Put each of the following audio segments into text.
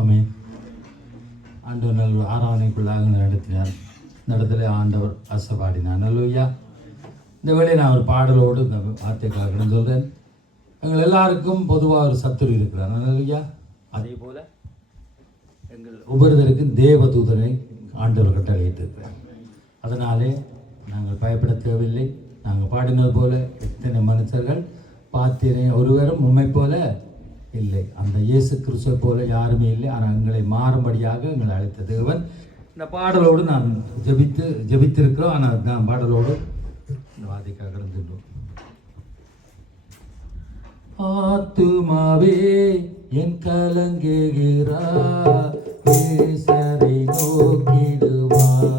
ஆமென். ஆண்டவர் நல்ல ஆராதனைக்குள்ளாக நடத்தினார். இந்த இடத்துல ஆண்டவர் அசைபாடினார். அல்லேலூயா. இந்த வேளையை நான் ஒரு பாடலோடு இந்த வார்த்தைக்காக சொல்கிறேன். எங்கள் எல்லாருக்கும் பொதுவாக ஒரு சத்துரு இருக்கிறார். அல்லேலூயா. அதே போல எங்கள் ஒவ்வொருவருக்கும் தேவதூதனை ஆண்டவர் கட்டளையிட்டிருக்கிறார். அதனாலே நாங்கள் பயப்பட தேவையில்லை. நாங்கள் பாடினது போல எத்தனை மனுஷர்கள் பார்த்தேனே, ஒருவரும் உண்மை போல இல்லை. அந்த இயேசு கிறிஸ்துவை போல யாருமே இல்லை. ஆனால் எங்களை மாறும்படியாக எங்களை அழைத்த தேவன். இந்த பாடலோடு நான் ஜெபித்திருக்கிறோம். ஆனால் நான் பாடலோடு இந்த வாதிக்காக கடந்துட்டோம். ஆத்துமாவே என் கலங்குகிறார், நேசரை நோக்கிடுவார்.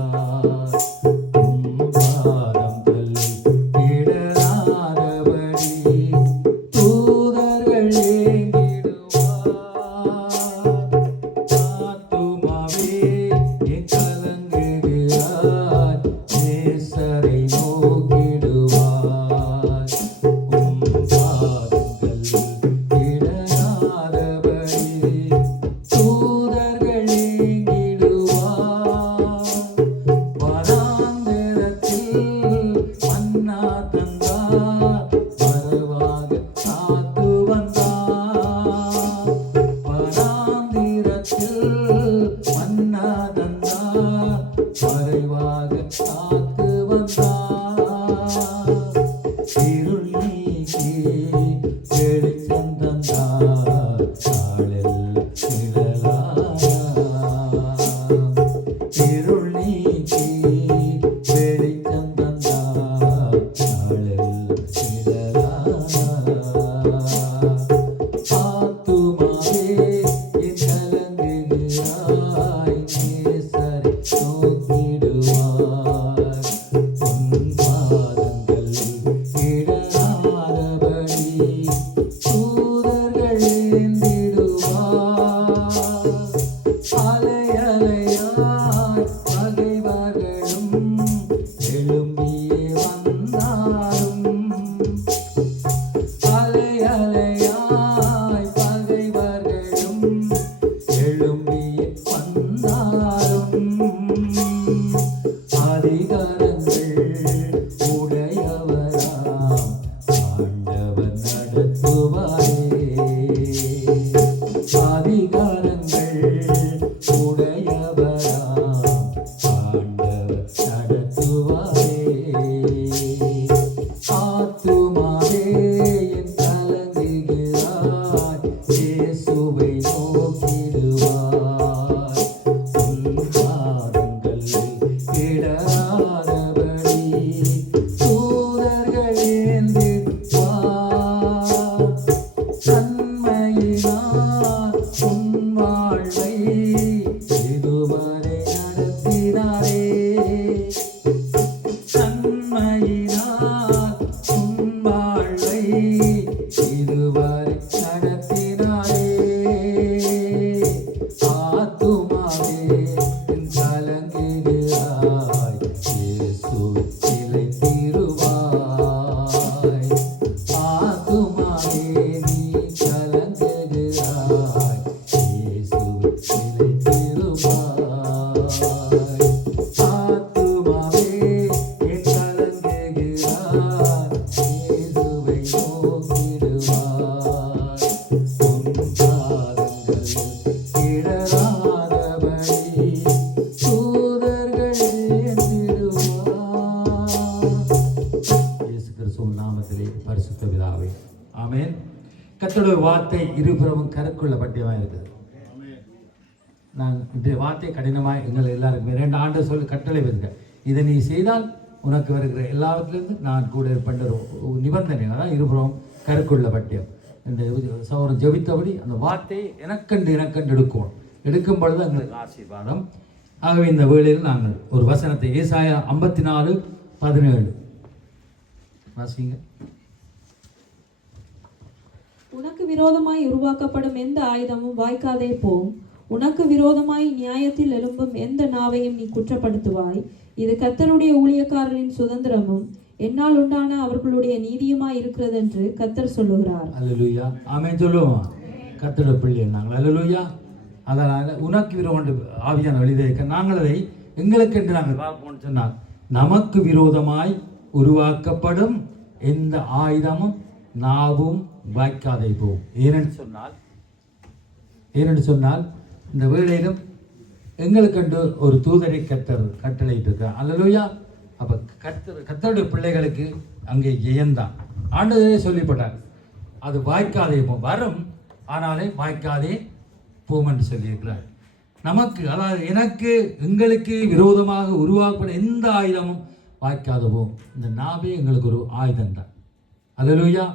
கர்த்தருடைய வார்த்தை இருபுறமும் கருக்குள்ள பட்டியமாக இருக்குது. நான் இந்த வார்த்தை கடினமாக எங்கள் எல்லாருக்குமே 2 ஆண்டு சொல்லி கட்டளை வருங்க. இதை நீ செய்தால் உனக்கு வருகிற எல்லாவற்றிலிருந்து நான் கூட பண்ணுற நிபந்தனை தான் இருபுறம் கருக்குள்ள பட்டியம். இந்த சௌரம் ஜெபித்தபடி அந்த வார்த்தையை எனக்கண்டு எடுக்கும் பொழுது எங்களுக்கு ஆசீர்வாதம். ஆகவே இந்த வேளையில் நாங்கள் ஒரு வசனத்தை ஏசாயா 54:17 வாசிங்க. உனக்கு விரோதமாய் உருவாக்கப்படும் எந்த ஆயுதமும் வாய்க்காதே போம். உனக்கு விரோதமாய் நியாயத்தில் எழும்பும் எந்த நாவையும் நீ குற்றப்படுத்துவாய். இது கர்த்தருடைய ஊழியக்காரரின் சுதந்திரமும் என்னால் உண்டான அவர்களுடைய நீதியுமாய் இருக்கிறது என்று கர்த்தர் சொல்லுகிறார். அல்லேலூயா. ஆமென் சொல்லுவோம். கர்த்தருடைய பிள்ளை நாங்கள். அல்லேலூயா. அதனால் உனக்கு விரோத ஆவியான எழுதியிருக்க நாங்கள் அதை எங்களுக்கு என்று நாங்கள் பார்ப்போம்னு சொன்னால் நமக்கு விரோதமாய் உருவாக்கப்படும் எந்த ஆயுதமும் நாவும் வாய்க்காதே போகும். ஏனென்று சொன்னால் இந்த வேளையிலும் எங்களுக்கென்று ஒரு தூதரை கட்டளையிட்டு இருக்கிறார். அல்லேலூயா. அப்போ கர்த்தருடைய பிள்ளைகளுக்கு அங்கே ஜெயந்தான். ஆண்டவரே சொல்லிப்பட்டார், அது வாய்க்காதே போகும், வரும் ஆனாலே வாய்க்காதே போகும் என்று சொல்லியிருக்கிறார். நமக்கு, அதாவது எனக்கு எங்களுக்கு விரோதமாக உருவாக்கப்படும் எந்த ஆயுதமும் வாய்க்காத போகும். இந்த நாவே எங்களுக்கு ஒரு ஆயுதம் தான். அல்லேலூயா.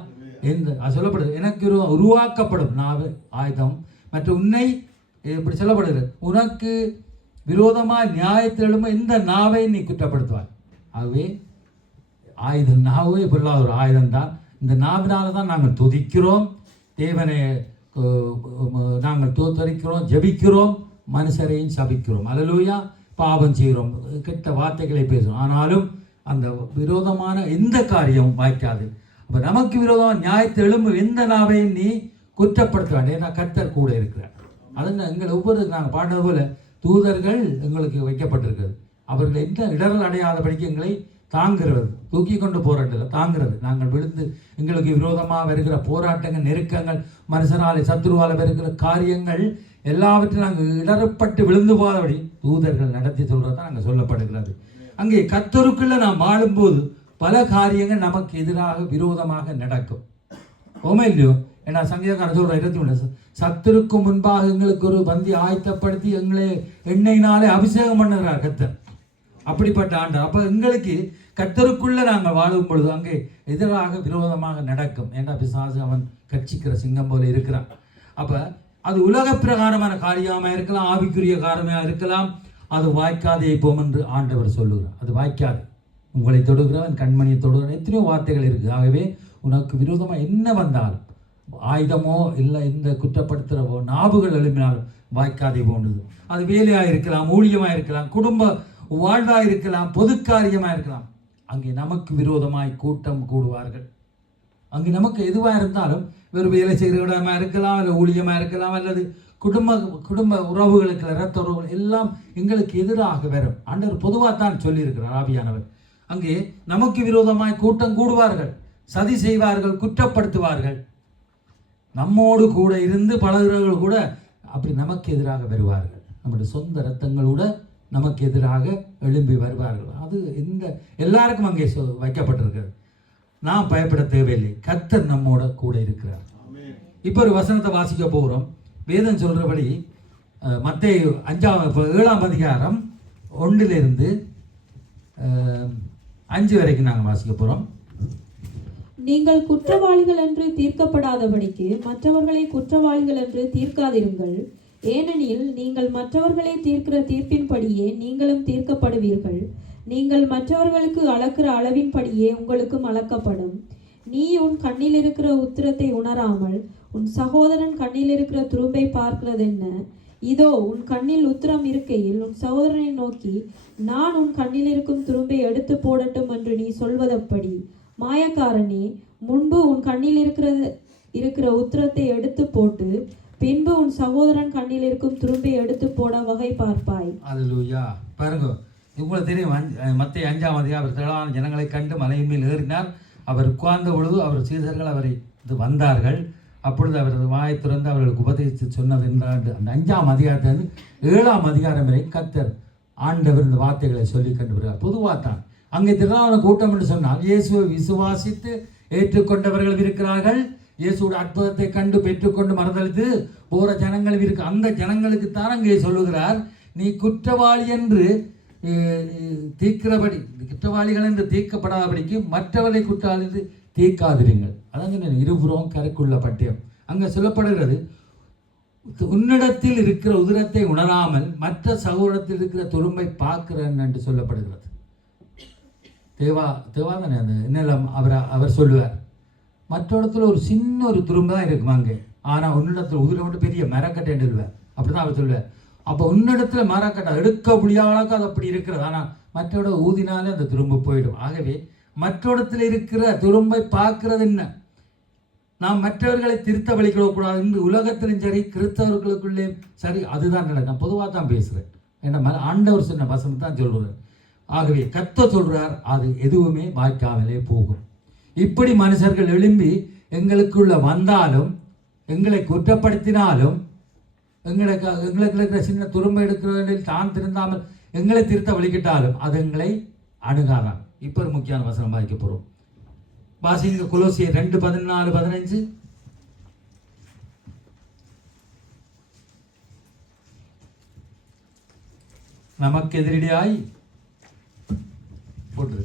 அது சொல்லப்படுது, எனக்கு உருவாக்கப்படும் நாவே ஆயுதம். மற்ற உன்னை இப்படி சொல்லப்படுது, உனக்கு விரோதமாக நியாயத்தில் எழும்ப இந்த நாவை நீ குற்றப்படுத்துவாய். ஆகவே ஆயுதம் நாவே பொருளாத ஒரு ஆயுதம் தான். இந்த நாவினால தான் நாங்கள் துதிக்கிறோம், தேவனை நாங்கள் தோத்தரிக்கிறோம், ஜெபிக்கிறோம், மனுஷரையும் சபிக்கிறோம். அல்லேலூயா. பாவம் செய்கிறோம், கெட்ட வார்த்தைகளை பேசுகிறோம். ஆனாலும் அந்த விரோதமான எந்த காரியமும் வாய்க்காது. அப்போ நமக்கு விரோதமாக நியாயத்தை எழும்பும் எந்த நாவையும் நீ குற்றப்படுத்த வேண்டிய, ஏன்னா கர்த்தர் கூட இருக்கிறார். அதுங்க எங்களை ஒவ்வொரு நாங்கள் பாடுறது போல தூதர்கள் எங்களுக்கு வைக்கப்பட்டிருக்கிறது. அவர்கள் எந்த இடரல் அடையாதபடிக்கு எங்களை தாங்கிறது, தூக்கி கொண்டு போராட்டல தாங்கிறது. நாங்கள் விழுந்து எங்களுக்கு விரோதமாக வருகிற போராட்டங்கள், நெருக்கங்கள், மனுஷனாலே சத்துருவால் வருகிற காரியங்கள் எல்லாவற்றையும் நாங்கள் இடரப்பட்டு விழுந்து போகாதபடி தூதர்கள் நடத்தி சொல்றதான் நாங்கள் சொல்லப்படுகிறது. அங்கே கர்த்தருக்குள்ள நாம் வாழும்போது பல காரியங்கள் நமக்கு எதிராக விரோதமாக நடக்கும். ஓமே இல்லையோ? ஏன்னா சங்கீதக்காரன் சொல்ற 23, சத்துருக்கு முன்பாக எங்களுக்கு ஒரு பந்தி ஆயத்தப்படுத்தி எங்களை எண்ணெயினாலே அபிஷேகம் பண்ணுகிறார் கர்த்தர். அப்படிப்பட்ட ஆண்டு. அப்போ எங்களுக்கு கர்த்தருக்குள்ள நாங்கள் வாழும் பொழுது அங்கே எதிராக விரோதமாக நடக்கும். ஏன்னா பிசாசு அவன் கட்சிக்கிற சிங்கம் போல இருக்கிறான். அப்போ அது உலக பிரகாரமான காரியமாக இருக்கலாம், ஆவிக்குரிய காரியமாக இருக்கலாம். அது வாய்க்காதே போம் என்று ஆண்டவர் சொல்லுகிறார். அது வாய்க்காது. உங்களை தொடுகிறவன் கண்மணியை தொடுகிறவன், எத்தனையோ வார்த்தைகள் இருக்குது. ஆகவே உனக்கு விரோதமாக என்ன வந்தாலும், ஆயுதமோ இல்லை இந்த குற்றப்படுத்துகிறவோ நாவுகள் எழுப்பினாலும் வாய்க்காதே போன்றது. அது வேலையாக இருக்கலாம், ஊழியமாக இருக்கலாம், குடும்ப வாழ்வாக இருக்கலாம், பொது காரியமாக இருக்கலாம். அங்கே நமக்கு விரோதமாய் கூட்டம் கூடுவார்கள். அங்கே நமக்கு எதுவாக இருந்தாலும், வெறும் வேலை செய்கிற இடமா இருக்கலாம், இல்லை ஊழியமாக இருக்கலாம், அல்லது குடும்ப உறவுகளுக்கு இரத்த உறவுகள் எல்லாம் எங்களுக்கு எதிராக வரும். ஆண்டவர் பொதுவாக தான் சொல்லியிருக்கிறார் ஆவியானவர். அங்கே நமக்கு விரோதமாய் கூட்டம் கூடுவார்கள், சதி செய்வார்கள், குற்றப்படுத்துவார்கள். நம்மோடு கூட இருந்து பழகிறவர்கள் கூட அப்படி நமக்கு எதிராக வருவார்கள். நம்முடைய சொந்த இரத்தங்களோட நமக்கு எதிராக எழும்பி வருவார்கள். அது இந்த எல்லாருக்கும் அங்கே வைக்கப்பட்டிருக்கிறது. நாம் பயப்பட தேவையில்லை, கர்த்தர் நம்மோட கூட இருக்கிறார். இப்போ ஒரு வசனத்தை வாசிக்க போகிறோம். வேதம் சொல்கிறபடி மத்தேயு 7ஆம் அதிகாரம் 1 5 வரைக்கும் நாங்கள் வாசிக்க போகிறோம். நீங்கள் குற்றவாளிகள் என்று தீர்க்கப்படாதபடிக்கு மற்றவர்களை குற்றவாளிகள் என்று தீர்க்காதிருங்கள். ஏனெனில் நீங்கள் மற்றவர்களை தீர்க்கிற தீர்ப்பின்படியே நீங்களும் தீர்க்கப்படுவீர்கள். நீங்கள் மற்றவர்களுக்கு அளக்கிற அளவின்படியே உங்களுக்கும் அளக்கப்படும். நீ உன் கண்ணில் இருக்கிற உத்திரத்தை உணராமல் உன் சகோதரன் கண்ணில் இருக்கிற துரும்பை பார்க்கிறது என்ன? இதோ உன் கண்ணில் உத்திரம் இருக்கையில் உன் சகோதரனை நோக்கி, நான் உன் கண்ணில் இருக்கும் துரும்பை எடுத்து போடட்டும் என்று நீ சொல்வதப்படி? மாயக்காரனே, முன்பு உன் கண்ணில் இருக்கிற உத்திரத்தை எடுத்து போட்டு பின்பு உன் சகோதரன் கண்ணில் இருக்கும் துரும்பை எடுத்து போட வகை பார்ப்பாய். அல்லேலூயா. பாருங்க, உங்களுக்கு தெரியும், மத்தேயு 5ஆம் அதிகாரம் அவர் திரளான ஜனங்களை கண்டு மலையின் மேல் ஏறினார். அவர் உட்கார்ந்த பொழுது அவர் சீடர்கள் அவரை வந்தார்கள். அப்பொழுது அவரது வாயை திறந்து அவர்களுக்கு உபதேசித்து சொன்னது என்றாண்டு அந்த 5ஆம் அதிகாரத்திலிருந்து 7ஆம் அதிகாரம் வரை கர்த்தர் ஆண்டவர் இந்த வார்த்தைகளை சொல்லி கண்டு வருகிறார். பொதுவாக தான் அங்கே திரளான கூட்டம் என்று சொன்னால் இயேசுவை விசுவாசித்து ஏற்றுக்கொண்டவர்கள் இருக்கிறார்கள். இயேசுவோட அற்புதத்தை கண்டு பெற்றுக்கொண்டு மறுதளித்து போகிற ஜனங்கள் இருக்கு. அந்த ஜனங்களுக்கு தான் அங்கே சொல்லுகிறார், நீ குற்றவாளி என்று தீர்க்கிறபடி, குற்றவாளிகள் என்று தீர்க்கப்படாதபடிக்கு மற்றவர்களை குற்றவாளி என்று தீர்க்காதிருங்கள். அதான் இருபுறம் கரைக்குள்ள பட்டியம். அங்கே சொல்லப்படுகிறது, உன்னிடத்தில் இருக்கிற உதிரத்தை உணராமல் மற்ற சகோதரத்தில் இருக்கிற துரும்பை பார்க்கிறேன் என்று சொல்லப்படுகிறது. தேவாதானே அந்த நிலம் அவர் சொல்லுவார், மற்ற இடத்துல ஒரு சின்ன ஒரு துரும்பு தான் இருக்கும் அங்கே, ஆனால் உன்னிடத்தில் உதிரை மட்டும் பெரிய மரக்கட்டை எழுதுவார். அப்படி தான் அவர் சொல்லுவார். அப்போ உன்னிடத்துல மரக்கட்டை எடுக்க முடியாத அது அப்படி இருக்கிறது, ஆனால் மற்ற இடம் ஊதினாலே அந்த துரும்பு போயிடும். ஆகவே மற்ற இடத்துல இருக்கிற துரும்பை பார்க்கறது என்ன? நாம் மற்றவர்களை திருத்த வழிக்கூடாது. இன்று உலகத்திலும் சரி கிறிஸ்தவர்களுக்குள்ளே சரி அதுதான் நடக்கும். பொதுவாக தான் பேசுகிறேன். என்ன ஆண்டவர் சொன்ன வசனம் தான் சொல்கிறார். ஆகவே கர்த்தர் சொல்றார், அது எதுவுமே வாய்க்காமலே போகும். இப்படி மனுஷர்கள் எழும்பி எங்களுக்குள்ள வந்தாலும் எங்களை குற்றப்படுத்தினாலும் எங்களுக்கு இருக்கிற சின்ன துரும்ப எடுக்கிறதில் தான் திருந்தாமல் எங்களை திருத்த வழிகிட்டாலும் அது எங்களை அணுகாதான். இப்போ ஒரு முக்கியமான வசனம் வாய்க்க போகிறோம். வாசிங்க கொலோசியர் 2:14-15. நமக்கு எதிரடியாய் போட்டு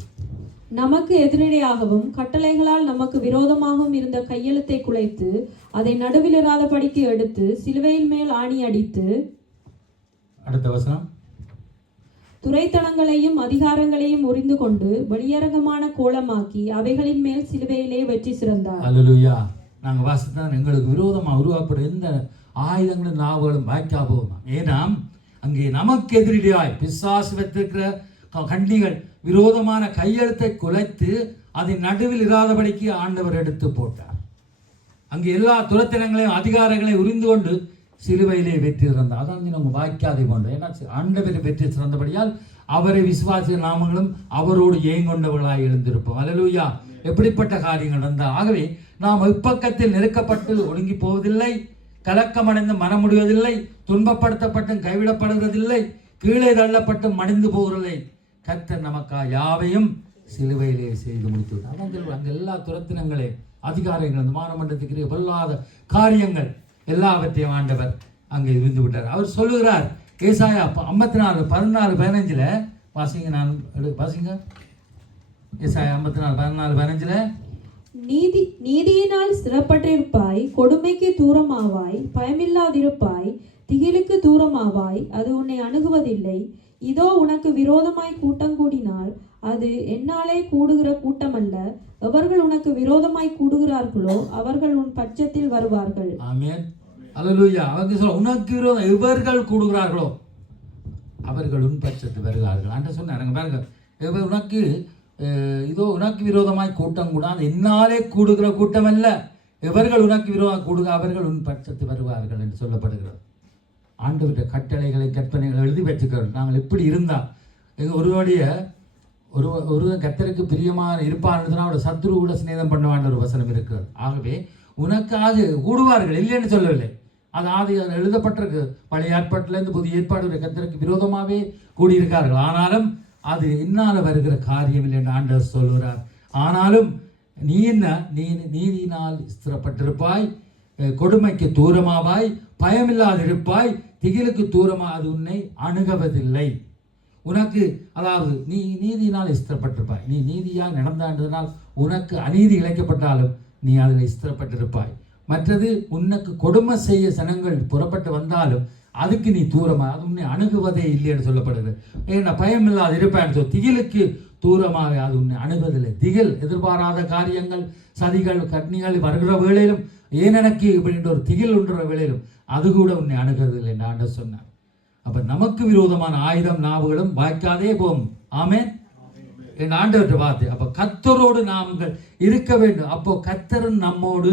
நமக்கு எதிரடையாகவும் கட்டளைகளால் நமக்கு விரோதமாகவும் இருந்த கையெழுத்தை குலைத்து அதை நடுவில் இராதபடிக்கு எடுத்து சிலுவையின் மேல் ஆணி அடித்து, அடுத்த வசனம், துரைத்தனங்களையும் அதிகாரங்களையும் உரிந்து கொண்டு வெளியரங்கமான கோலமாக்கி அவைகளின் மேல் சிலுவையிலே வெற்றி சிறந்தார். அல்லேலூயா. நாங்கள் வாசித்தான் எங்களுக்கு விரோதமாக உருவாக்கப்படும் எந்த ஆயுதங்களும் நாவுகளும் வாய்க்கா போகுமா. ஏன்னா அங்கே நமக்கு எதிரடியாய் பிசாசு வைத்திருக்கிற கண்டிகள் விரோதமான கையெழுத்தை குலைத்து அதை நடுவில் இராதபடிக்கு ஆண்டவர் எடுத்து போட்டார். அங்கே எல்லா துரத்தினங்களையும் அதிகாரங்களையும் உரிந்து கொண்டு சிலுவையிலே வெற்றி சிறந்தார். அதான் நம்ம வாய்க்காதை கொண்டு, ஏன்னா ஆண்டவரை வெற்றி சிறந்தபடியால் அவரை விசுவாச நாமங்களும் அவரோடு ஏங்கொண்டவர்களாக எழுந்திருப்போம். அல்லேலூயா. எப்படிப்பட்ட காரியங்கள் நடந்தால், ஆகவே நாம் இப்பக்கத்தில் நெருக்கப்பட்டு ஒடுங்கி போவதில்லை, கலக்கமடைந்து மனம் முடிவதில்லை, துன்பப்படுத்தப்பட்டும் கைவிடப்படுவதில்லை, கீழே தள்ளப்பட்டும் மடிந்து போவதில்லை. கர்த்தர் நமக்கா யாவையும் சிலுவையிலே செய்து முடித்து. அங்கே எல்லா துரத்தினங்களே அதிகாரங்கள் அந்த மானமன்றத்துக்கு பொல்லாத காரியங்கள் எல்லாவற்றையும் ஆண்டவர் அங்கே இருந்து விட்டார். அவர் சொல்லுகிறார், ஏசாயா 54:14-15 வாசிங்க. வாசிங்க ஏசாயா 54:14-15. நீதியினால் சிறப்பற்றிருப்பாய், கொடுமைக்கு தூரமாவாய், பயமில்லாதிருப்பாய், திகிலுக்கு தூரமாவாய், அது உன்னை அணுகுவதில்லை. இதோ உனக்கு விரோதமாய் கூட்டம் கூடினால் அது என்னாலே கூடுகிற கூட்டமல்ல, எவர்கள் உனக்கு விரோதமாய் கூடுகிறார்களோ அவர்கள் உன் பட்சத்தில் வருவார்கள். ஆமென். அல்லேலூயா. அவங்க சொல்ல, உனக்கு விரோதம் எவர்கள் கூடுகிறார்களோ அவர்கள் உன் பட்சத்தில் வருவார்கள். ஆண்டவர் சொன்னாங்க பாருங்க, உனக்கு இதோ உனக்கு விரோதமாய் கூட்டம் கூட அது என்னாலே கூடுகிற கூட்டம் அல்ல, எவர்கள் உனக்கு விரோதமாக கூடுக அவர்கள் உன் பட்சத்தில் வருவார்கள் என்று சொல்லப்படுகிறது. ஆண்டவருடைய கட்டளைகளை கற்பனைகளை எழுதி வச்சுக்கிறோம். நாங்கள் எப்படி இருந்தால் ஒருவருடைய ஒரு கர்த்தருக்கு பிரியமான இருப்பான்னு அவரோட சத்ரு கூட சிநேதம் பண்ணுவான்ற ஒரு வசனம் இருக்கிறது. ஆகவே உனக்காக கூடுவார்கள், இல்லைன்னு சொல்லவில்லை. அது எழுதப்பட்டிருக்கு. பழைய ஏற்பாட்டிலேருந்து புதிய ஏற்பாடு கர்த்தருக்கு விரோதமாகவே கூடியிருக்கார்கள். ஆனாலும் அது என்னால் வருகிற காரியம் இல்லை என்று ஆண்டவர் சொல்கிறார். ஆனாலும் நீ என்ன, நீதியினால் ஸ்திரப்பட்டிருப்பாய், கொடுமைக்கு தூரமாவாய், பயமில்லாதிருப்பாய், திகிலுக்கு தூரமாக அது உன்னை அணுகுவதில்லை. உனக்கு அதாவது நீ நீதியினால் ஸ்திரப்பட்டிருப்பாய். நீ நீதியாக நடந்தாண்டதனால் உனக்கு அநீதி இழைக்கப்பட்டாலும் நீ அதில் ஸ்திரப்பட்டிருப்பாய். மற்றது உனக்கு கொடுமை செய்ய சனங்கள் புறப்பட்டு வந்தாலும் அதுக்கு நீ தூரமாக, அது உன்னை அணுகுவதே இல்லை என்று சொல்லப்படுகிறது. ஏன்னா பயமில்லாது இருப்பான்னு சொல்லி திகிலுக்கு தூரமாக அது உன்னை அணுகுவதில்லை. திகில் எதிர்பாராத காரியங்கள், சதிகள், கட்னிகள் வருகிற வேளையிலும், ஏன் எனக்கு இப்படின்ற ஒரு திகில் ஒன்ற வேளையிலும் அது கூட உன்னை அணுகுவதில்லை என்று ஆண்டவர் சொன்னார். அப்போ நமக்கு விரோதமான ஆயுதம் நாவுகளும் வாய்க்காதே போகும். ஆமென் என் ஆண்டவற்றை பார்த்து. அப்போ கர்த்தரோடு நாங்கள் இருக்க வேண்டும். அப்போ கர்த்தரும் நம்மோடு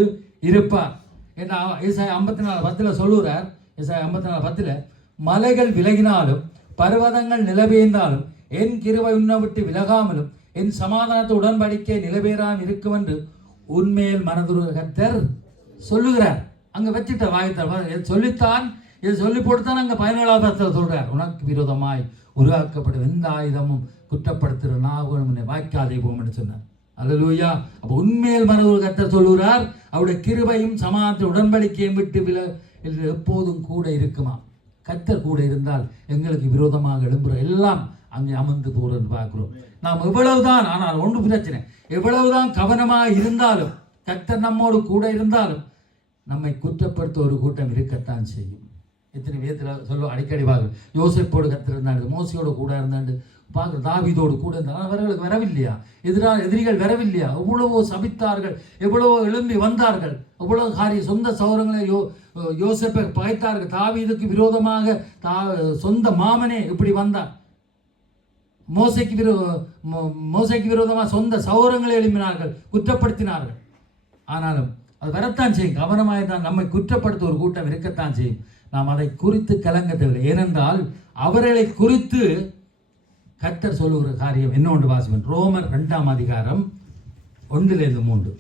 இருப்பார். ஏன்னா ஏசாயா 54:10 சொல்லுகிறார். ஏசாயா 54:10 மலைகள் விலகினாலும் பர்வதங்கள் நிலவேந்தாலும் என் கிருபை உன்னை விட்டு விலகாமலும் என் சமாதானத்தை உடன்படிக்கை நிலவேறாமல் இருக்கும் என்று உண்மையில் மனதுரு கர்த்தர் சொல்லுகிறார். அங்கே வச்சுட்ட வாய்த்தால் சொல்லித்தான், இது சொல்லி போட்டுத்தான் அங்கே 17 சொல்றார். உனக்கு விரோதமாய் உருவாக்கப்படும் எந்த ஆயுதமும் குற்றப்படுத்துகிற நாவுகளும் உன்னை வாய்க்காதே போகும் என்று சொன்னார். அல்லேலூயா. அப்போ உண்மையில் மனதுரு கர்த்தர் சொல்லுகிறார். அவருடைய கிருபையும் சமாதானத்தை உடன்படிக்கையும் விட்டு எப்போதும் கூட இருக்குமா. கர்த்தர் கூட இருந்தால் எங்களுக்கு விரோதமாக எழும்புற எல்லாம் அங்கே அமர்ந்து போகிறது பார்க்கிறோம். நாம் எவ்வளவுதான், ஆனால் ஒன்று பிரச்சனை, எவ்வளவுதான் கவனமாக இருந்தாலும் கர்த்தர் நம்மோடு கூட இருந்தாலும் நம்மை குற்றப்படுத்த ஒரு கூட்டம் இருக்கத்தான் செய்யும். எத்தனை விதத்தில் சொல்ல அடிக்கடி பார்க்குறோம். யோசேப்போடு கர்த்தர் இருந்தாண்டு, மோசையோடு கூட இருந்தாண்டு பார்க்குற, தாவீதோடு கூட இருந்தால் அவர்களுக்கு வரவில்லையா, எதிரிகள் வரவில்லையா? எவ்வளவோ சபித்தார்கள், எவ்வளவோ எழும்பி வந்தார்கள், எவ்வளவு காரிய சொந்த சௌரங்களை யோசேப்பை பகைத்தார்கள். தாவீதுக்கு விரோதமாக சொந்த மாமனே இப்படி வந்தார். மோசைக்கு விரோதமாக சொந்த சௌரங்களை எழுப்பினார்கள், குற்றப்படுத்தினார்கள். ஆனாலும் அது வரத்தான் செய்யும். கவனமாக தான் நம்மை குற்றப்படுத்த ஒரு கூட்டம் இருக்கத்தான் செய்யும். நாம் அதை குறித்து கலங்க தேவையில்லை. ஏனென்றால் அவர்களை குறித்து கர்த்தர் சொல்லுகிற காரியம் என்ன ஒன்று வாசிப்பேன். ரோமர் 2ஆம் அதிகாரம் 1-3.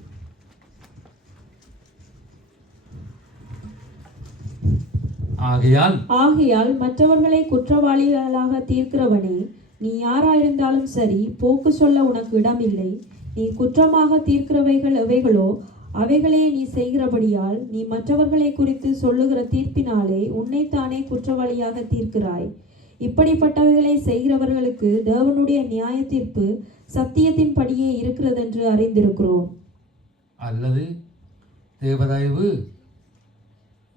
ஆகையால் மற்றவர்களை குற்றவாளிகளாக தீர்க்கிறவனே, நீ யாராயிருந்தாலும் சரி, போக்கு சொல்ல உனக்கு இடமில்லை. நீ குற்றமாக தீர்க்கிறவைகள் எவைகளோ அவைகளே நீ செய்கிறபடியால் நீ மற்றவர்களை குறித்து சொல்லுகிற தீர்ப்பினாலே உன்னைத்தானே குற்றவாளியாக தீர்க்கிறாய். இப்படிப்பட்டவைகளை செய்கிறவர்களுக்கு தேவனுடைய நியாய தீர்ப்பு சத்தியத்தின் படியே இருக்கிறதென்று அறிந்திருக்கிறோம். அல்லது தேவதயவு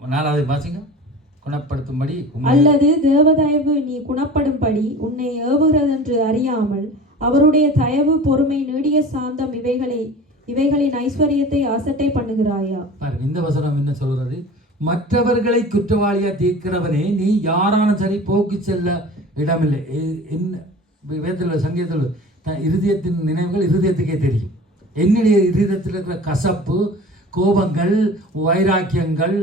4வது வாசிங்க. குணப்படுத்தும்படி அல்லது தேவதயவு நீ குணப்படும்படி உன்னை ஏவுகிறதென்று அறியாமல் அவருடைய தயவு, பொறுமை, நீடிய சாந்தம் இவைகளின் ஐஸ்வர்யத்தை அசட்டை பண்ணுகிறாயா? இந்த வசனம் என்ன சொல்றது? மற்றவர்களை குற்றவாளியா தீர்க்கிறவனே, நீ யாரானும் சரி போக்கு செல்ல இடமில்லை. வேதத்தில் சங்கீதத்தில் இருதயத்தின் நினைவுகள் இருதயத்துக்கே தெரியும். என்னுடைய இருதயத்தில் இருக்கிற கசப்பு, கோபங்கள், வைராக்கியங்கள்,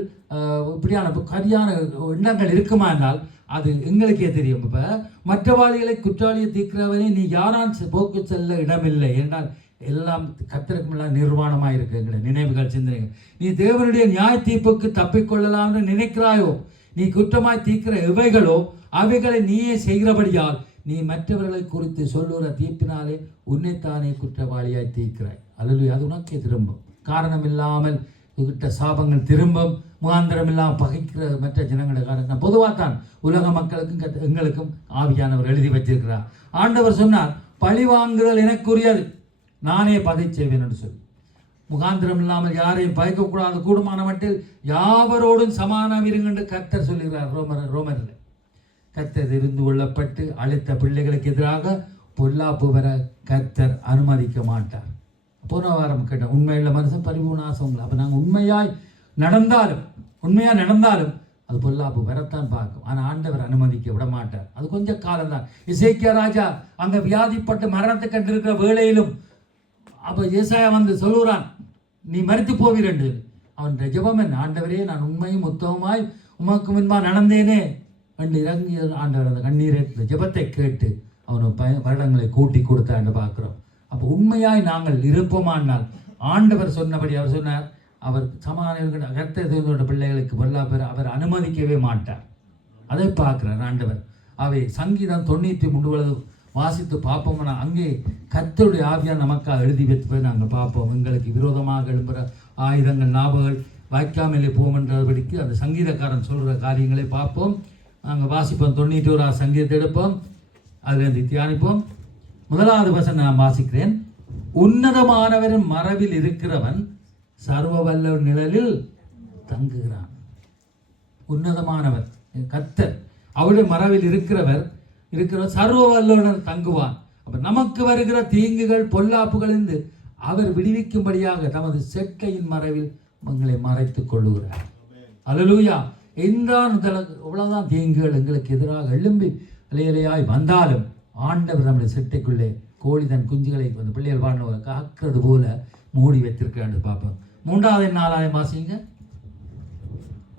இப்படியான கரியான எண்ணங்கள் இருக்குமா என்றால் அது எங்களுக்கே தெரியும். இப்போ மற்றவாளிகளை குற்றவாளியை தீர்க்கிறவனே, நீ யாரான் போக்கு செல்ல இடமில்லை என்றால் எல்லாம் கர்த்தருக்குமெல்லாம் நிர்வாணமாக இருக்கு எங்களை நினைவுகள், சிந்தனைகள். நீ தேவனுடைய நியாய தீர்ப்புக்கு தப்பிக்கொள்ளலாம் என்று நினைக்கிறாயோ, நீ குற்றமாய் தீர்க்கிற எவைகளோ அவைகளை நீயே செய்கிறபடியால் நீ மற்றவர்களை குறித்து சொல்லுகிற தீர்ப்பினாலே உன்னைத்தானே குற்றவாளியாய் தீர்க்கிறாய். அல்லது அது உனக்கே திரும்பும். காரணம் இல்லாமல் கிட்ட சாபங்கள் திரும்பும். முகாந்திரம் இல்லாமல் பகைக்கிற மற்ற ஜனங்களுடைய காரணம் பொதுவாக தான் உலக மக்களுக்கும் எங்களுக்கும் ஆவியானவர் எழுதி வச்சிருக்கிறார். ஆண்டவர் சொன்னார், பழி வாங்குதல் எனக்குரியது, நானே பகை செய்வேன் என்று சொல்லி. முகாந்திரம் இல்லாமல் யாரையும் பயக்கக்கூடாது, கூடுமான மட்டில் யாவரோடும் சமானம் இருங்க என்று கர்த்தர் சொல்லுகிறார் ரோமரில். கர்த்தர் இருந்து கொள்ளப்பட்டு அழைத்த பிள்ளைகளுக்கு எதிராக பொல்லாப்பு வர கர்த்தர் அனுமதிக்க மாட்டார். போன வாரம் கேட்டேன், உண்மையுள்ள மனுஷன் பரிபூர்ணாசவங்களா. அப்போ நாங்கள் உண்மையாக நடந்தாலும் அது பொல்லாப்பு வரத்தான் பார்க்கும். ஆனால் ஆண்டவர் அனுமதிக்க விட மாட்டார். அது கொஞ்சம் காலம்தான். எசேக்கியா ராஜா அங்கே வியாதிப்பட்டு மரணத்தை கண்டிருக்கிற வேளையிலும் அப்போ ஏசாயா வந்து சொல்லுறான், நீ மரித்து போவீரென்று. அவன் ஜெபம் என்ன? ஆண்டவரே, நான் உண்மையும் உத்தமமாய் உமக்கு முன்பாக நடந்தேனே என்று இறங்கி ஆண்டவர் அந்த கண்ணீரை ஜெபத்தை கேட்டு அவனை வருடங்களை கூட்டி கொடுத்தான்னு பார்க்குறோம். அப்போ உண்மையாய் நாங்கள் இருப்போமானால் ஆண்டவர் சொன்னபடி அவர் சொன்னார், அவர் சமாதான கர்த்தர் பிள்ளைகளுக்கு பொல்லாப்பெற அவர் அனுமதிக்கவே மாட்டார். அதை பார்க்கிறார் ஆண்டவர். அவை சங்கீதம் 93 வாசித்து பார்ப்போம்னா அங்கே கர்த்தருடைய ஆவியார் நமக்காக எழுதி வைப்பதை நாங்கள் பார்ப்போம். எங்களுக்கு விரோதமாக எழும்புகிற ஆயுதங்கள், நாபங்கள் வாய்க்காமலே போமென்றபடிக்கு அந்த சங்கீதக்காரன் சொல்கிற காரியங்களை பார்ப்போம். நாங்கள் வாசிப்போம். 91 சங்கீதத்தை எடுப்போம், அதிலிருந்து தியானிப்போம். 1வது வசனம் நான் வாசிக்கிறேன். உன்னதமானவரின் மரபில் இருக்கிறவன் சர்வ வல்ல நிழலில் தங்குகிறான். உன்னதமானவர் கர்த்தர், அவருடைய மரபில் இருக்கிறவர் சர்வ வல்லவர் தங்குவான். அப்ப நமக்கு வருகிற தீங்குகள், பொல்லாப்புகளிலிருந்து அவர் விடுவிக்கும்படியாக தமது செட்டையின் மரபில் எங்களை மறைத்துக் கொள்ளுகிறார். அல்லேலூயா. எவ்வளவுதான் தீங்குகள் எங்களுக்கு எதிராக எழும்பி இலையாய் வந்தாலும் ஆண்டவர் நம்முடைய செட்டைக்குள்ளே கோழி தன் குஞ்சுகளை அந்த பிள்ளைகள் வாழ்ந்த காக்கிறது போல மூடி வைத்திருக்கான்னு பார்ப்போம். 3வது 4வது வாசிங்க.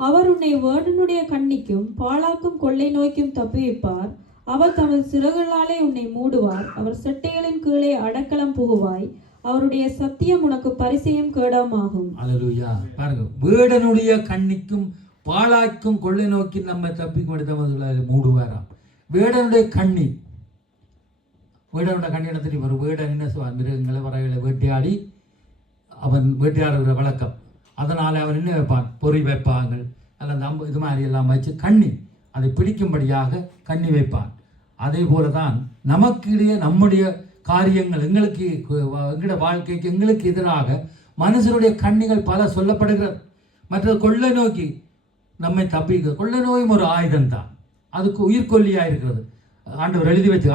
அவர் உன்னை வேடனுடைய கண்ணிக்கும் பாழாக்கும் கொள்ளை நோய்க்கும் தப்புவிப்பார். அவர் தமது சிறகுகளாலே உன்னை மூடுவார். அவர் செட்டைகளின் கீழே அடக்கலம் புகுவாய். அவருடைய சத்தியம் உனக்கு பரிசையும் கேடமாகும். அல்லேலூயா. பாருங்க, வேடனுடைய கண்ணிக்கும் பாழாக்கும் கொள்ளை நோக்கி நம்ம தப்பிக்கும் மூடுவாராம். வேடனுடைய கண்ணி, வேடனுடைய கண்ணிடத்தில் ஒரு வேடன் என்ன செய்வான்? மிருகங்களை வரைகளை வேட்டையாடி அவன் வேட்டையாடுகிற வழக்கம். அதனால் அவன் என்ன வைப்பான்? பொறி வைப்பாங்க, அல்லது இது மாதிரி எல்லாம் வச்சு கண்ணி அதை பிடிக்கும்படியாக கண்ணி வைப்பான். அதே போல தான் நமக்கு இடையே நம்முடைய காரியங்கள், எங்களோட வாழ்க்கைக்கு எங்களுக்கு எதிராக மனுஷனுடைய கண்ணிகள் பல சொல்லப்படுகிறது. மற்றது கொள்ளை நோக்கி நம்மை தப்பிக்க, கொள்ளை நோயும் ஒரு ஆயுதம் தான், அதுக்கு உயிர்கொல்லியாக இருக்கிறது. ஆண்டவர் எழுதி வச்சு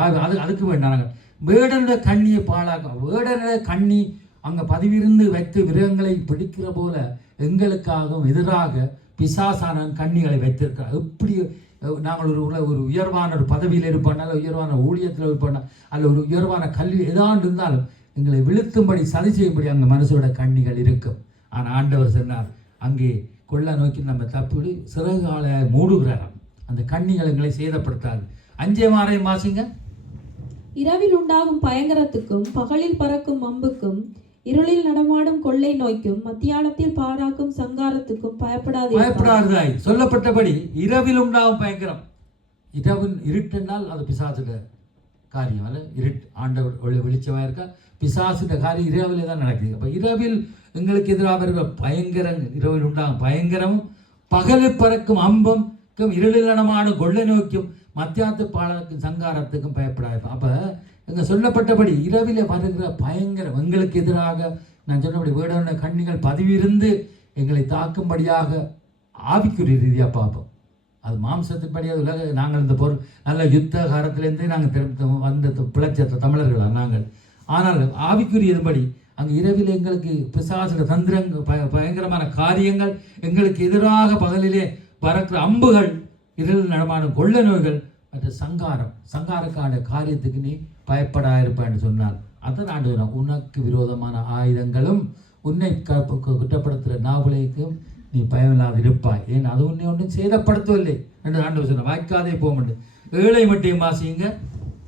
அதுக்கு வேண்டாம். வேடனுடைய கண்ணியை பாழாக்க, வேடனுடைய கண்ணி அங்கே பதிவிருந்து வைத்து மிருகங்களை பிடிக்கிற போல எங்களுக்காகவும் எதிராக பிசாசான கண்ணிகளை வைத்திருக்கிறார். எப்படி நாங்கள் ஒரு உயர்வான ஒரு பதவியில் இருப்போம், அல்ல உயர்வான ஊழியத்தில் இருப்போம், அல்ல ஒரு உயர்வான கல்வி எதாண்டு இருந்தாலும் எங்களை விழுத்தும்படி சதி செய்யும்படி அங்கே மனுஷோட கண்ணிகள் இருக்கும். ஆனால் ஆண்டவர் சொன்னார், அங்கே கொள்ள நோக்கி நம்ம தப்பிடு சிறகால மூடுகிறாராம். அந்த கண்ணிகளை சேதப்படுத்தாது. 5 வாசிங்க. இரவில் உண்டாகும் பயங்கரத்துக்கும் பகலில் பறக்கும் அம்புக்கும் இருளில் நடமாடும் கொள்ளை நோய்க்கும் மத்தியானத்தில் பாழாக்கும் சங்காரத்துக்கும் பயப்படாதாய். சொல்லப்பட்டபடி இரவில் உண்டாகும் பயங்கரம். இரவின் இருட்டுனால் அது பிசாசுட காரியம் அல்ல. இருட்டு ஆண்டவர் வெளிச்சமாக இருக்கா, பிசாசுட காரியம் இரவிலே தான் நடக்குது. அப்போ இரவில் எங்களுக்கு எதிராக இருக்கிற பயங்கரம், இரவில் உண்டாகும் பயங்கரமும் பகலில் பறக்கும் அம்புக்கும் இருளில் நடமாடும் கொள்ளை நோய்க்கும் மத்தியாத்து பாழாக்கும் சங்காரத்துக்கும் பயப்படாது. அப்போ இங்கே சொல்லப்பட்டபடி இரவிலே வருகிற பயங்கரம் எங்களுக்கு எதிராக, நான் சொன்னபடி வேடான கண்ணிகள் பதிவிருந்து எங்களை தாக்கும்படியாக ஆவிக்குரிய ரீதியாக பார்ப்போம். அது மாம்சத்தின்படியாக உலக நாங்கள் இந்த பொருள் நல்ல யுத்த காலத்திலேருந்தே நாங்கள் வந்த பிழைச்ச தமிழர்களா நாங்கள். ஆனால் ஆவிக்குரியதுபடி அங்கே இரவில் எங்களுக்கு பிசாசுட தந்திரங்கள் பயங்கரமான காரியங்கள், எங்களுக்கு எதிராக பகலிலே பறக்கிற அம்புகள், இருள் நடமாடும் கொள்ள நோய்கள், மற்ற சங்காரக்கான காரியத்துக்கு நீ பயப்படாயிருப்பான்னு சொன்னார். அதான் ஆண்டு உனக்கு விரோதமான ஆயுதங்களும் உன்னை குற்றப்படுத்துகிற நாவலைக்கும் நீ பயமில்லாது இருப்பாய். ஏன் அது உன்னை ஒன்றும் சேதப்படுத்தவில்லை என்று ஆண்டவர் சொன்ன. வாய்க்காதே போக 7 மட்டும் வாசிங்க.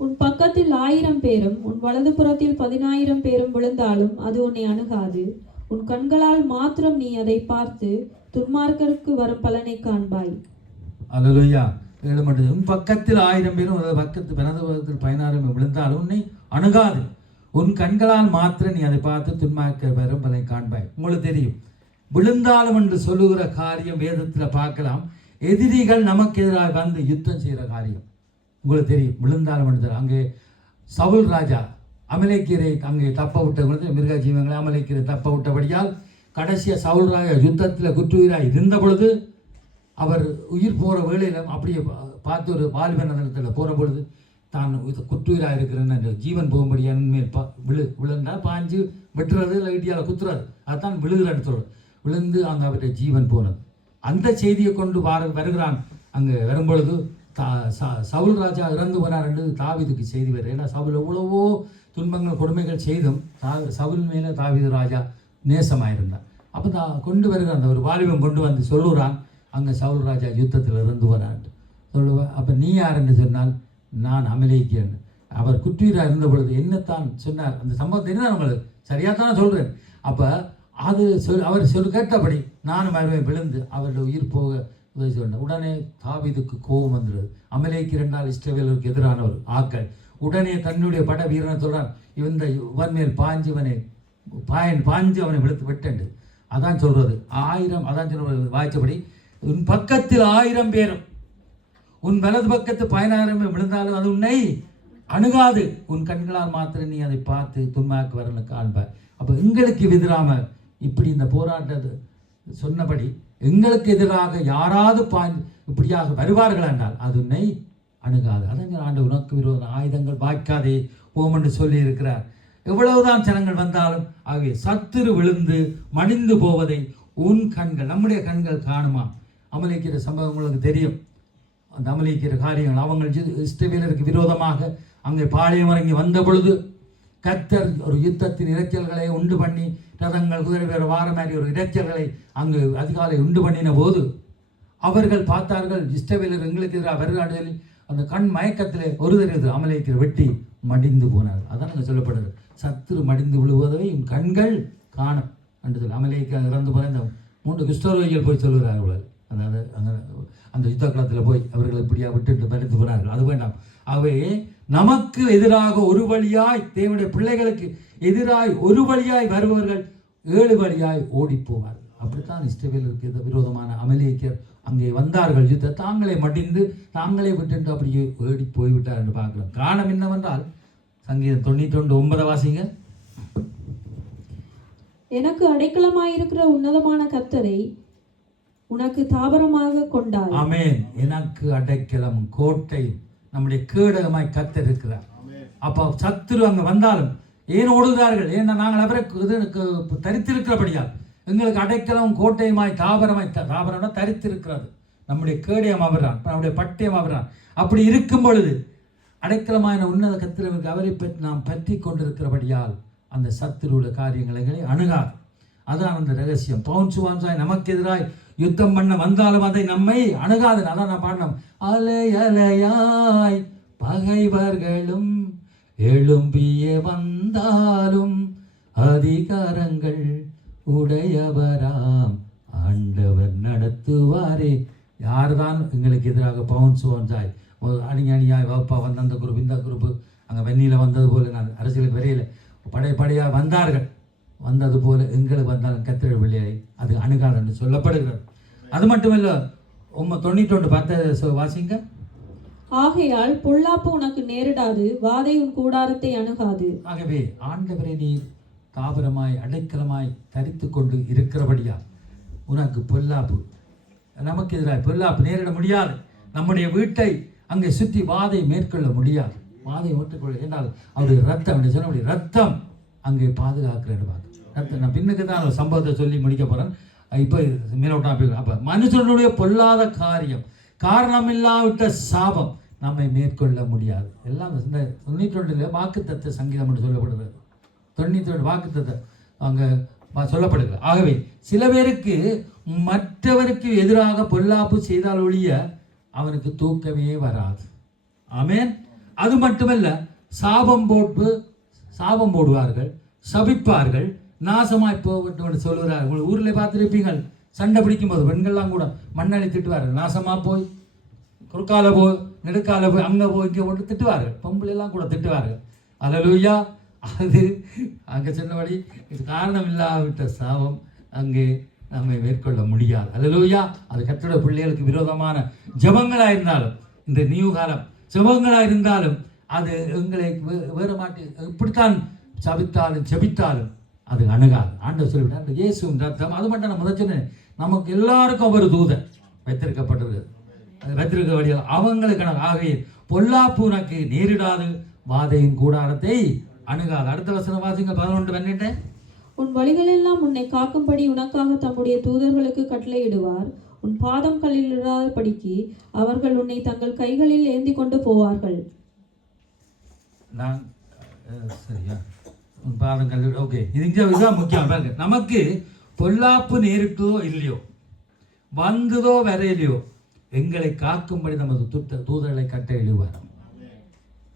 உன் பக்கத்தில் 1000 பேரும் உன் வலது புறத்தில் 10,000 பேரும் விழுந்தாலும் அது உன்னை அணுகாது. உன் கண்களால் மாத்திரம் நீ அதை பார்த்து துன்மார்க்கருக்கு வரும் பலனை காண்பாய். அல்லேலூயா. 7 மட்டும். உன் பக்கத்தில் 1000 பேரும் பக்கத்து வலது புறத்தில் 16 விழுந்தாலும் உன்னை அணுகாது. உன் கண்களால் மாத்திரம் நீ அதை பார்த்து துன்மார்க்க வரும் பலனை காண்பாய். உங்களுக்கு தெரியும், விழுந்தாலும் என்று சொல்லுகிற காரியம் வேதத்தில் பார்க்கலாம். எதிரிகள் நமக்கு எதிராக வந்து யுத்தம் செய்கிற காரியம் உங்களுக்கு தெரியும். விழுந்தாலும் என்று அங்கே சவுல் ராஜா அமலேக்கியரை அங்கே தப்ப விட்ட மிருக ஜீவங்களை அமலேக்கியரை தப்ப விட்டபடியால் கடைசியாக சவுல் ராஜா யுத்தத்தில் குற்றுயிராக இருந்த பொழுது அவர் உயிர் போகிற வேளையில் அப்படியே பார்த்து ஒரு வாலிபன் நிலத்தில் போகிற பொழுது தான் குற்றுயிராக இருக்கிறேன்னு ஜீவன் போகும்படி என்மேல் விழுந்தால் பாஞ்சு வெட்டுறது இல்லை இடியால் குத்துறது, அதுதான் விழுகிறான்னு சொல்கிறது. விழுந்து அங்கே அவருடைய ஜீவன் போனது. அந்த செய்தியை கொண்டு வருகிறான். அங்கே வரும்பொழுது சவுல் ராஜா இறந்து போனார் என்று தாவீதுக்கு செய்தி வருது. ஏன்னா சவுல் எவ்வளவோ துன்பங்கள் கொடுமைகள் செய்தும் சவுல் மேலே தாவீது ராஜா நேசமாயிருந்தார். அப்போ கொண்டு வருகிற அந்த ஒரு வாலிபம் கொண்டு வந்து சொல்லுறான், அங்கே சவுல் ராஜா யுத்தத்தில் இறந்து போனான் சொல்லுவேன். அப்போ நீ யார் என்று சொன்னால் நான் அமலேக்கியன். அவர் குற்றீராக இருந்த பொழுது என்னத்தான் சொன்னார். அந்த சம்பவம் தெரிந்தால் உங்களுக்கு சரியாக தான் சொல்கிறேன். அப்போ அது அவர் கேட்டபடி நானும் வருவேன் விழுந்து அவருடைய உயிர் போக உதவி சொன்னேன். உடனே தாவீதுக்கு கோபம் வந்துடுது. அமலேக்கியர் என்றால் இஸ்ரவேலருக்கு எதிரானவர் ஆக்கள். உடனே தன்னுடைய பட வீரனை சொல்றான், இவன் மேல் பாஞ்சு அவனை விட்டண்டு. அதான் சொல்றது 1000. அதான் சொல்றது வாய்ச்சபடி உன் பக்கத்தில் 1000 பேரும் உன் வலது பக்கத்து 16 விழுந்தாலும் அது உன்னை அணுகாது. உன் கண்களால் மாத்திரம் நீ அதை பார்த்து துன்மார்க்க வரல காண்பாய். அப்போ எங்களுக்கு எதிராக இப்படி இந்த போராட்டத்தை சொன்னபடி எங்களுக்கு எதிராக யாராவது இப்படியாக வருவார்கள் என்றால் அது உன்னை அணுகாது. அதனால் ஆண்டு உனக்கு விரோத ஆயுதங்கள் வாய்க்காதே போம் என்று சொல்லி இருக்கிறார். எவ்வளவுதான் ஜனங்கள் வந்தாலும் ஆகவே சத்துரு விழுந்து மடிந்து போவதை உன் கண்கள், நம்முடைய கண்கள் காணுமா? அமலேக்கிற சம்பவம் உங்களுக்கு தெரியும். அந்த அமலேக்கிற காரியங்கள் அவங்க இஸ்ரவேலருக்கு விரோதமாக அங்கே பாளையம் இறங்கி வந்த பொழுது கர்த்தர் ஒரு யுத்தத்தின் இரைச்சல்களை உண்டு பண்ணி ரதங்கள் குதிரை வேறு வார மாதிரி ஒரு இரைச்சல்களை அங்கு அதிகாலை உண்டு பண்ணின போது அவர்கள் பார்த்தார்கள், இஸ்ரவேலர் எங்களுக்கு எதிராக வருகிறார்கள். அந்த கண் மயக்கத்தில் ஒரு தெரியுது அமலேக்கிற வெட்டி மடிந்து போனார். அதான் அங்கே சொல்லப்படுது, சத்துரு மடிந்து விழுவதை உன் கண்கள் காணும் என்று சொல்லி. அமலேக்கிற இறந்து போன இந்த 3 கிறிஸ்தவர்கள் போய் சொல்லுகிறார்கள். அதாவது அந்த யுத்த காலத்தில் போய் அவர்கள் இப்படியா விட்டு மடிந்து போனார்கள். அது வேண்டாம். அவை நமக்கு எதிராக ஒரு வழியாய், தேவனுடைய பிள்ளைகளுக்கு எதிராய் ஒரு வழியாய் வருபவர்கள் 7 வழியாய் ஓடி போவார்கள். அப்படித்தான் இஸ்ரவேலருக்கு விரோதமான அமலேக்கியர் அங்கே வந்தார்கள். யுத்த தாங்களே மடிந்து தாங்களே விட்டு அப்படியே ஓடி போய்விட்டார் என்று பார்க்கலாம். காரணம் என்னவென்றால் சங்கீதம் 91:9 வாசிங்க. எனக்கு அடைக்கலமாயிருக்கிற உன்னதமான கர்த்தரை உனக்கு தாபரமாக கொண்டார். ஆமென். எனக்கு அடைக்கலம் கோட்டை நம்முடைய கேடகமாய் கர்த்தர் இருக்கிறார். அப்போ சத்துரு அங்கே வந்தாலும் ஏன் ஓடுகிறார்கள்? ஏன்னா நாங்கள் அவரை தரித்திருக்கிறபடியால் எங்களுக்கு அடைக்கலம் கோட்டையுமாய் தாபரம்னா தரித்திருக்கிறது. நம்முடைய கேடயம் அவர்தான், நம்முடைய பட்டயம் அவர்தான். அப்படி இருக்கும் பொழுது அடைக்கலமான உன்னத கர்த்தருக்கு அவரை நாம் பற்றி கொண்டிருக்கிறபடியால் அந்த சத்துருடைய காரியங்களை அணுகாது. அதான் அந்த ரகசியம். பவுன்சுவான்சாய் நமக்கு எதிராய் யுத்தம் பண்ண வந்தாலும் அதை நம்மை அணுகாது. அதான் நான் பாடினோம், அலை அலையாய் பகைவர்களும் எழும்பிய வந்தாலும் அதிகாரங்கள் உடையவராம் ஆண்டவர் நடத்துவாரே. யார்தான் எங்களுக்கு எதிராக பவுன்சுவான்சாய் அணியாய் வகுப்பா வந்த அந்த குரூப் இந்த குரூப்பு அங்கே வெண்ணியில் வந்தது போல, நான் அரசியலுக்கு வரையில் படையாக வந்தார்கள், வந்தது போல எங்களுக்கு வந்தாலும் கத்திர பிள்ளையை அது அணுகாதுன்னு சொல்லப்படுகிறது. அது மட்டுமல்ல, 91:10 வாசிங்க. ஆகையால் பொல்லாப்பு உனக்கு நேரிடாது, வாதை உன் கூடாரத்தை அணுகாது. ஆகவே ஆண்டவரை நீ தாபரமாய் அடைக்கலமாய் தரித்து கொண்டு இருக்கிறபடியா உனக்கு பொல்லாப்பு, நமக்கு எதிராக பொல்லாப்பு நேரிட முடியாது. நம்முடைய வீட்டை அங்கே சுற்றி வாதை மேற்கொள்ள முடியாது. வாதை மேற்கொள்ள என்றால் அவருடைய ரத்தம் என்று சொன்ன ரத்தம் அங்கே பாதுகாக்கிறேன். ரத்தம் நான் பின்னுக்கு தான் ஒரு சம்பவத்தை சொல்லி முடிக்க போகிறேன். இப்போ மேலோட்டா அப்போ மனுஷனுடைய பொல்லாத காரியம், காரணமில்லாவிட்ட சாபம் நம்மை மேற்கொள்ள முடியாது. எல்லாம் இந்த 92 வாக்குத்தத்த சங்கீதம் என்று சொல்லப்படுகிறது. 92 வாக்குத்தத்த அங்கே சொல்லப்படுகிறது. ஆகவே சில பேருக்கு மற்றவருக்கு எதிராக பொல்லாப்பு செய்தால் ஒழிய அவனுக்கு தூக்கமே வராது. ஆமென். அது மட்டுமல்ல, சாபம் போடுவார்கள், சபிப்பார்கள், நாசமாய் போகட்டும் என்று சொல்கிறார்கள். உங்கள் ஊரில் பார்த்துருப்பீங்கள், சண்டை பிடிக்கும் போது பெண்கள்லாம் கூட மண்ணெண்ணி திட்டுவார்கள். நாசமாக போய், குறுக்கால போய், நெடுக்கால போய், அங்கே போய் இங்கே போட்டு திட்டுவார்கள். பொம்பளையெல்லாம் கூட திட்டுவார்கள். அல்லேலூயா. அது அங்கே சொன்னபடி இது காரணம் இல்லாவிட்ட சாபம் அங்கே நம்மை மேற்கொள்ள முடியாது. அல்லேலூயா. அது கர்த்தருடைய பிள்ளைகளுக்கு விரோதமான ஜெபங்களாக இருந்தாலும், இந்த நியூ காலம் ஜெபங்களாக இருந்தாலும் அது எங்களை வேறு மாட்டி இப்படித்தான் ஜெபித்தாலும் அது அணுகாது. ஆண்டவர் சொல்லிவிட்டார், இயேசுவின் ரத்தம். அது மட்டும் நான் முதல் சொன்னேன், நமக்கு எல்லாருக்கும் ஒரு தூதன் வைத்திருக்கப்பட்டிருக்கு, வைத்திருக்க வழியாக அவங்களுக்கு ஆகவே பொல்லாப்பு உனக்கு நேரிடாது, வாதையின் கூடாரத்தை அணுகாது. அடுத்த வசனம் வாசிங்க. 11:12. உன் வழிகளெல்லாம் உன்னை காக்கும்படி உனக்காக தம்முடைய தூதர்களுக்கு கட்டளையிடுவார். உன் பாதம் கல்லில் இடாதபடிக்கு அவர்கள் உன்னை தங்கள் கைகளில் ஏந்தி கொண்டு போவார்கள். நான் சரியா, உன் பாதம் கல்லில். ஓகே, இதுதான் முக்கியம். பாருங்க, நமக்கு பொல்லாப்பு நேரிட்டோ இல்லையோ, வந்ததோ வரையிலையோ, எங்களை காக்கும்படி நமது தூதர்களை கட்டளையிடுவார்.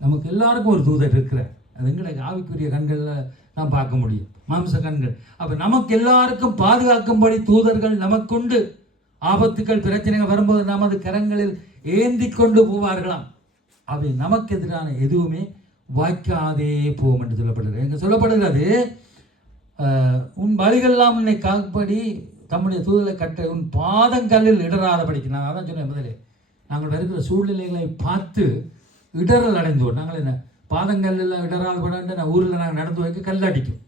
நமக்கு எல்லாருக்கும் ஒரு தூதர் இருக்கிறார். அது எங்களுக்கு ஆவிக்குரிய கண்களில் நாம் பார்க்க முடியும், மாம்ச கண்கள். அப்போ நமக்கு எல்லாருக்கும் பாதுகாக்கும்படி தூதர்கள் நமக்குண்டு. ஆபத்துக்கள் பிரச்சனைகள் வரும்போது நமது கரங்களில் ஏந்தி கொண்டு போவார்களாம். அவை நமக்கு எதிரான எதுவுமே வாய்க்காதே போகும் என்று சொல்லப்படுகிறது. எங்கே சொல்லப்படுகிறது, உன் வழிகளெல்லாம் உன்னை காக்கும்படி தம்முடைய தூதரை கட்ட உன் பாதங்களில் இடராதபடிக்கு. நான் அதான் சொன்னேன் முதலே, நாங்கள் வருகிற சூழ்நிலைகளை பார்த்து இடரல் அடைந்தோம். நாங்கள் என்ன பாதங்களில் இடராதபடி நான் ஊரில் நாங்கள் நடந்து வைக்க கல்லடிக்கும்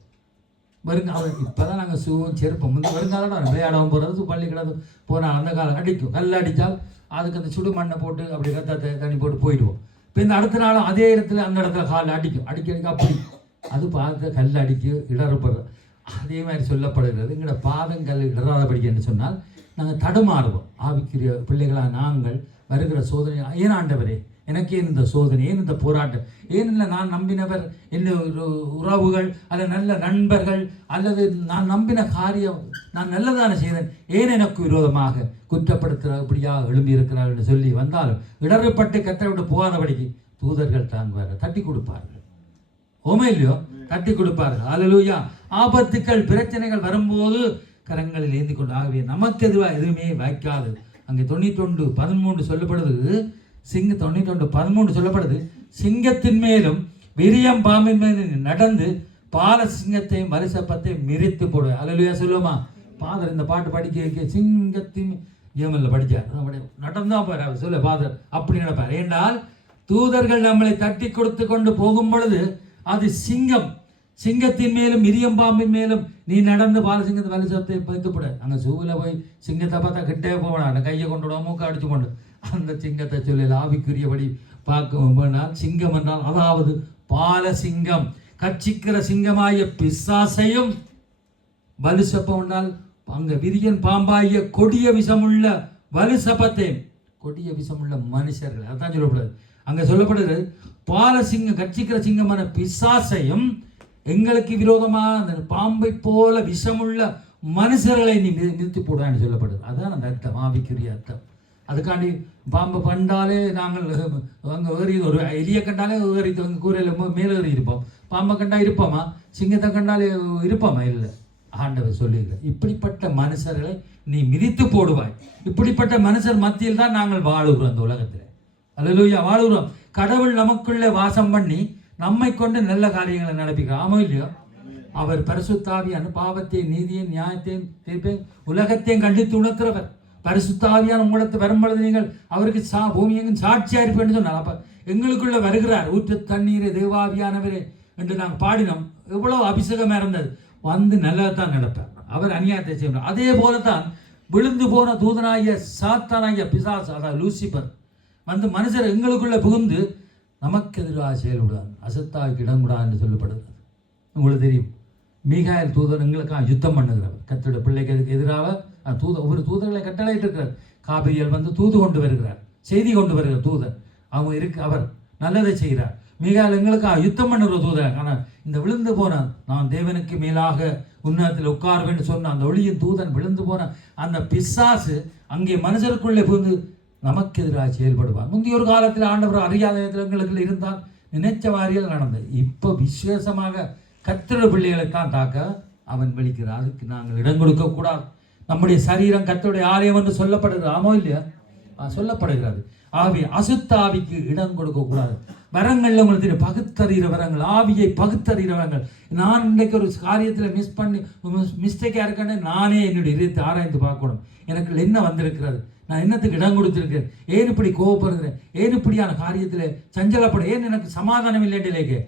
வருங்க. இப்போ தான் நாங்கள் ஷூவும் செருப்போம். வந்து வருங்காலம் விளையாடவும் போகிறது, பள்ளிக்கூடம் போனால் அந்த காலம் அடிக்கும். கல் அடித்தால் அதுக்கு அந்த சுடு மண்ணை போட்டு அப்படி ரத்தத்தை தண்ணி போட்டு போயிடுவோம். இப்போ இந்த அடுத்த நாளும் அதே இடத்துல அந்த இடத்துல கால் அடிக்கும், அடிக்க அப்படி அது பார்த்து கல் அடிக்கு இடறுப்படுறது. அதே மாதிரி சொல்லப்படுகிறது, எங்களோட பாதங்கள் இடராதபடிக்கு என்று சொன்னால் நாங்கள் தடுமாறுவோம். ஆவிக்குரிய பிள்ளைகளாக நாங்கள் வருகிற சோதனை, ஏன் ஆண்டவரே எனக்கு ஏன் இந்த சோதனை, ஏன் இந்த போராட்டம், ஏன் இல்லை நான் நம்பினவர் என்ன உறவுகள் அல்லது நல்ல நண்பர்கள் அல்லது நான் நம்பின காரியம் நான் நல்லதான செய்தேன், ஏன் எனக்கு விரோதமாக குற்றப்படுத்துகிறபடியாக எழும்பி இருக்கிறார்கள் என்று சொல்லி வந்தாலும் இடர்பட்டு கத்தரை விட்டு போகாதபடிக்கு தூதர்கள் தாங்குவார்கள், தட்டி கொடுப்பார்கள். ஓமே இல்லையோ, தட்டி கொடுப்பார்கள். அல்லேலூயா. ஆபத்துக்கள் பிரச்சனைகள் வரும்போது கரங்களில் ஏந்தி கொண்டு. ஆகவே நமக்கு எதுவாக எதுவுமே வாய்க்காது. அங்கே 91:13 சொல்லப்படுது. 91:13 சொல்லப்படுது, சிங்கத்தின் மேலும் விரியம் பாம்பின் மேலும் நடந்து பால சிங்கத்தையும் வலிசப்பத்தையும் மிரித்து போடுவேன். அல்லேலூயா சொல்லுவோமா? பாதர் இந்த பாட்டு படிக்க வைக்க சிங்கத்தின் ஏமல்ல படிச்சார், நடந்தா பாரு அவர் சொல்ல பாதர் அப்படி நடப்பார். ஏனால் தூதர்கள் நம்மளை தட்டி கொடுத்து கொண்டு போகும் பொழுது அது சிங்கம், சிங்கத்தின் மேலும் மிரியம் பாம்பின் மேலும் நீ நடந்து பாலசிங்கத்தை வலிசப்பத்தை வைத்து போட. அங்கே சூவில் போய் சிங்கத்தை பார்த்தா கிட்டே போனான், கையை கொண்டு விட மூக்க அடிச்சு கொண்டு அந்த சிங்கத்தை சொல்லி ஆவிக்குரியபடி பார்க்க. சிங்கம் என்றால் அதாவது பால சிங்கம், கட்சிக்கிற சிங்கமாய பிசாசையும், வலுசப்பம் என்றால் அங்க விரியன் பாம்பாய கொடிய விஷமுள்ள வலுசப்பத்தையும், கொடிய விஷமுள்ள மனுஷர்கள். அதான் சொல்லப்படுது. அங்க சொல்லப்படுது பால சிங்கம், கட்சிக்கிற சிங்கமான பிசாசையும், எங்களுக்கு விரோதமாக அந்த பாம்பை போல விஷமுள்ள மனுஷர்களை நீ நிறுத்தி போடுவான்னு சொல்லப்படுது. அதுதான் அந்த அர்த்தம், ஆவிக்குரிய அர்த்தம். அதுக்காண்டி பாம்பை கண்டாலே நாங்கள் அங்கே ஏறி, ஒரு எலியை கண்டாலே ஏறி அங்கே கூரையில் மேலே ஏறி இருப்போம். பாம்பை கண்டா இருப்போமா? சிங்கத்தை கண்டாலே இருப்போமா? இல்லை. ஆண்டவர் சொல்லியிருக்க, இப்படிப்பட்ட மனுஷர்களை நீ மிதித்து போடுவாய். இப்படிப்பட்ட மனுஷர் மத்தியில் தான் நாங்கள் வாழுகிறோம் அந்த உலகத்தில். அல்லேலூயா, வாழுகிறோம். கடவுள் நமக்குள்ளே வாசம் பண்ணி நம்மை கொண்டு நல்ல காரியங்களை நடப்பிக்கிறார். ஆமோ இல்லையோ? அவர் பரிசுத்தாவியான பாவத்தையும் நீதியும் நியாயத்தையும் தீர்ப்பையும் உலகத்தையும் கண்டித்து உணர்த்துறவர். பரிசுத்தாவியான உங்களத்தை வரும்பொழுது நீங்கள் அவருக்கு பூமியெங்கும் சாட்சியா இருப்பேன்னு சொன்னார். அப்ப எங்களுக்குள்ள வருகிறார். ஊற்று தண்ணீரே தேவாவியானவரே என்று நாங்கள் பாடினோம். எவ்வளவு அபிஷேகமாக இருந்தது. வந்து நல்லதான் நடப்பார். அவர் அநியாயத்தை செய்வார். அதே போலதான் விழுந்து போன தூதனாகிய சாத்தானாகிய பிசாசு, அதாவது லூசிபர் வந்து மனுஷர் எங்களுக்குள்ள புகுந்து நமக்கு எதிராக செயல்படாது, அசத்தாவுக்கு இடம் கூடாது என்று சொல்லப்படுகிறது. உங்களுக்கு தெரியும், மீகாயல் தூதர் எங்களுக்காக யுத்தம் பண்ணுகிறவர். கர்த்தருடைய பிள்ளைக்கு எதிராக ஒவ்வொரு தூதர்களை கட்டளையிட்டு இருக்கிறார். காபிரியல் வந்து தூது கொண்டு வருகிறார், செய்தி கொண்டு வருகிற தூதர். அவர் நல்லதை செய்கிறார். மீகாயல் எங்களுக்காக யுத்தம் பண்ணுகிற தூதர். ஆனால் இந்த விழுந்து போன, நான் தேவனுக்கு மேலாக உன்னதத்தில் உட்கார்வேன் சொன்ன அந்த ஒளியின் தூதன் விழுந்து போன அந்த பிசாசு அங்கே மனுஷருக்குள்ளே புகுந்து நமக்கு எதிராக செயல்படுவார். முந்தைய ஒரு காலத்தில் ஆண்டவர் அறியாத எங்களுக்கு இருந்தால் நினைச்ச வாரியில் நடந்தது. இப்போ விசேஷமாக கர்த்தருடைய பிள்ளைகளைத்தான் தாக்க அவன் வெளிக்கிறார். அதுக்கு நாங்கள் இடம் கொடுக்க கூடாது. நம்முடைய சரீரம் கர்த்தருடைய ஆலயம் என்று சொல்லப்படுகிறது. ஆமோ இல்லையா? சொல்லப்படுகிறது. ஆவி, அசுத்த ஆவிக்கு இடம் கொடுக்க கூடாது. வரங்கள்ல உங்களுக்கு தெரியும், பகுத்தறிகிற வரங்கள், ஆவியை பகுத்தறிகிற வரங்கள். நான் இன்றைக்கு ஒரு காரியத்தில் மிஸ்டேக்காக இருக்கேன்னு நானே என்னுடைய இதயத்தை ஆராய்ந்து பார்க்கணும். எனக்கு என்ன வந்திருக்கிறது, நான் என்னத்துக்கு இடம் கொடுத்திருக்கிறேன், ஏன் இப்படி கோவப்படுகிறேன், ஏன் இப்படியான காரியத்தில் சஞ்சலப்பட, ஏன் எனக்கு சமாதானம் இல்லைன்றிலேக்கு.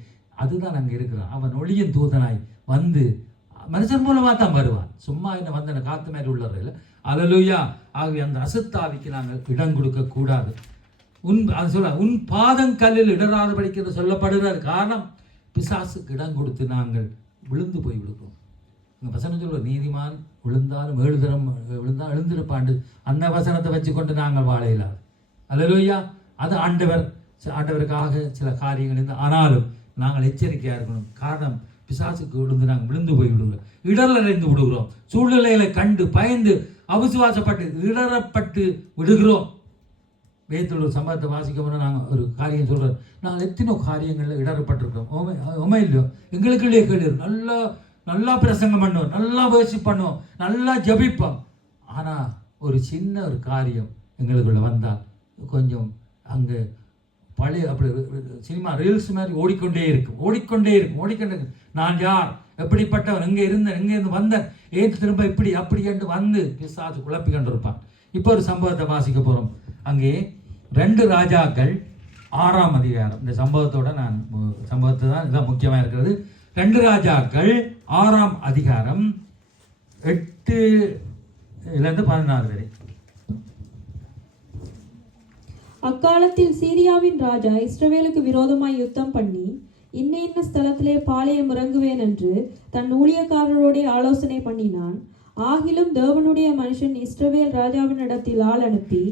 அதுதான் அங்கே இருக்கிறான். அவன் ஒளியின் தூதனாய் வந்து மனுஷன் மூலமாக தான் வருவான். சும்மா என்ன வந்து அந்த காத்து மேலே உள்ளது இல்லை. அல்லேலூயா. ஆகவே அந்த அசுத்தாவிக்கு நாங்கள் இடம் கொடுக்க கூடாது. அது சொல்ல, உன் பாதங்கல்லில் இடராது படிக்கிறது சொல்லப்படுகிறது. காரணம், பிசாசுக்கு இடம் கொடுத்து நாங்கள் விழுந்து போய் விடுவோம். வசனம் சொல்ற, நீதிமான் விழுந்தாலும் 7 தரம் விழுந்தால் எழுந்திருப்பாண்டு. அந்த வசனத்தை வச்சு கொண்டு நாங்கள் வாழ இயலாது. அல்லேலூயா. அது ஆண்டவருக்காக சில காரியங்கள் இருந்து, ஆனாலும் நாங்கள் எச்சரிக்கையாக இருக்கணும். காரணம், பிசாசுக்கு விழுந்து நாங்கள் விழுந்து போய் விடுகிறோம், இடரடைந்து விடுகிறோம். சூழ்நிலைகளை கண்டு பயந்து அவிசுவாசப்பட்டு இடரப்பட்டு விடுகிறோம். வேதத்தில் ஒரு சம்பவத்தை வாசிக்க போனால் நாங்கள் ஒரு காரியம் சொல்கிறோம். நாங்கள் எத்தனோ காரியங்களில் இடரப்பட்டிருக்கிறோம். உண்மை இல்லையோ? எங்களுக்குள்ளே கேள்வி, நல்லா பிரசங்கம் பண்ணுவோம், நல்லா வேர்ஷிப் பண்ணுவோம், நல்லா ஜபிப்போம். ஆனால் ஒரு சின்ன ஒரு காரியம் எங்களுக்குள்ள வந்தால் கொஞ்சம் அங்கே பழைய அப்படி சினிமா ரீல்ஸ் மாதிரி ஓடிக்கொண்டே இருக்கும். நான் யார், எப்படிப்பட்டவன், எங்கேருந்து வந்தேன், ஏன் திரும்ப இப்படி அப்படி என்று வந்து பிசாசு குழப்பி கொண்டிருப்பான். இப்போ ஒரு சம்பவத்தை வாசிக்க போகிறோம். அங்கே 2 ராஜாக்கள் 6ஆம் அதிகாரம். இந்த சம்பவத்தோட சம்பவத்தை தான் இதுதான் முக்கியமாக இருக்கிறது. 2 ராஜாக்கள் 6ஆம் அதிகாரம் 8 14 வரை. அக்காலத்தில் சீரியாவின் ராஜா இஸ்ரவேலுக்கு விரோதமாய் யுத்தம் பண்ணி, இன்ன ஸ்தலத்திலே பாளையம் இறங்குவேன் என்று தன் ஊழியக்காரரோட ஆலோசனை பண்ணினான். ஆகிலும் தேவனுடைய மனுஷன் இஸ்ரவேல் ராஜாவினிடத்தில் ஆள் அனுப்பி,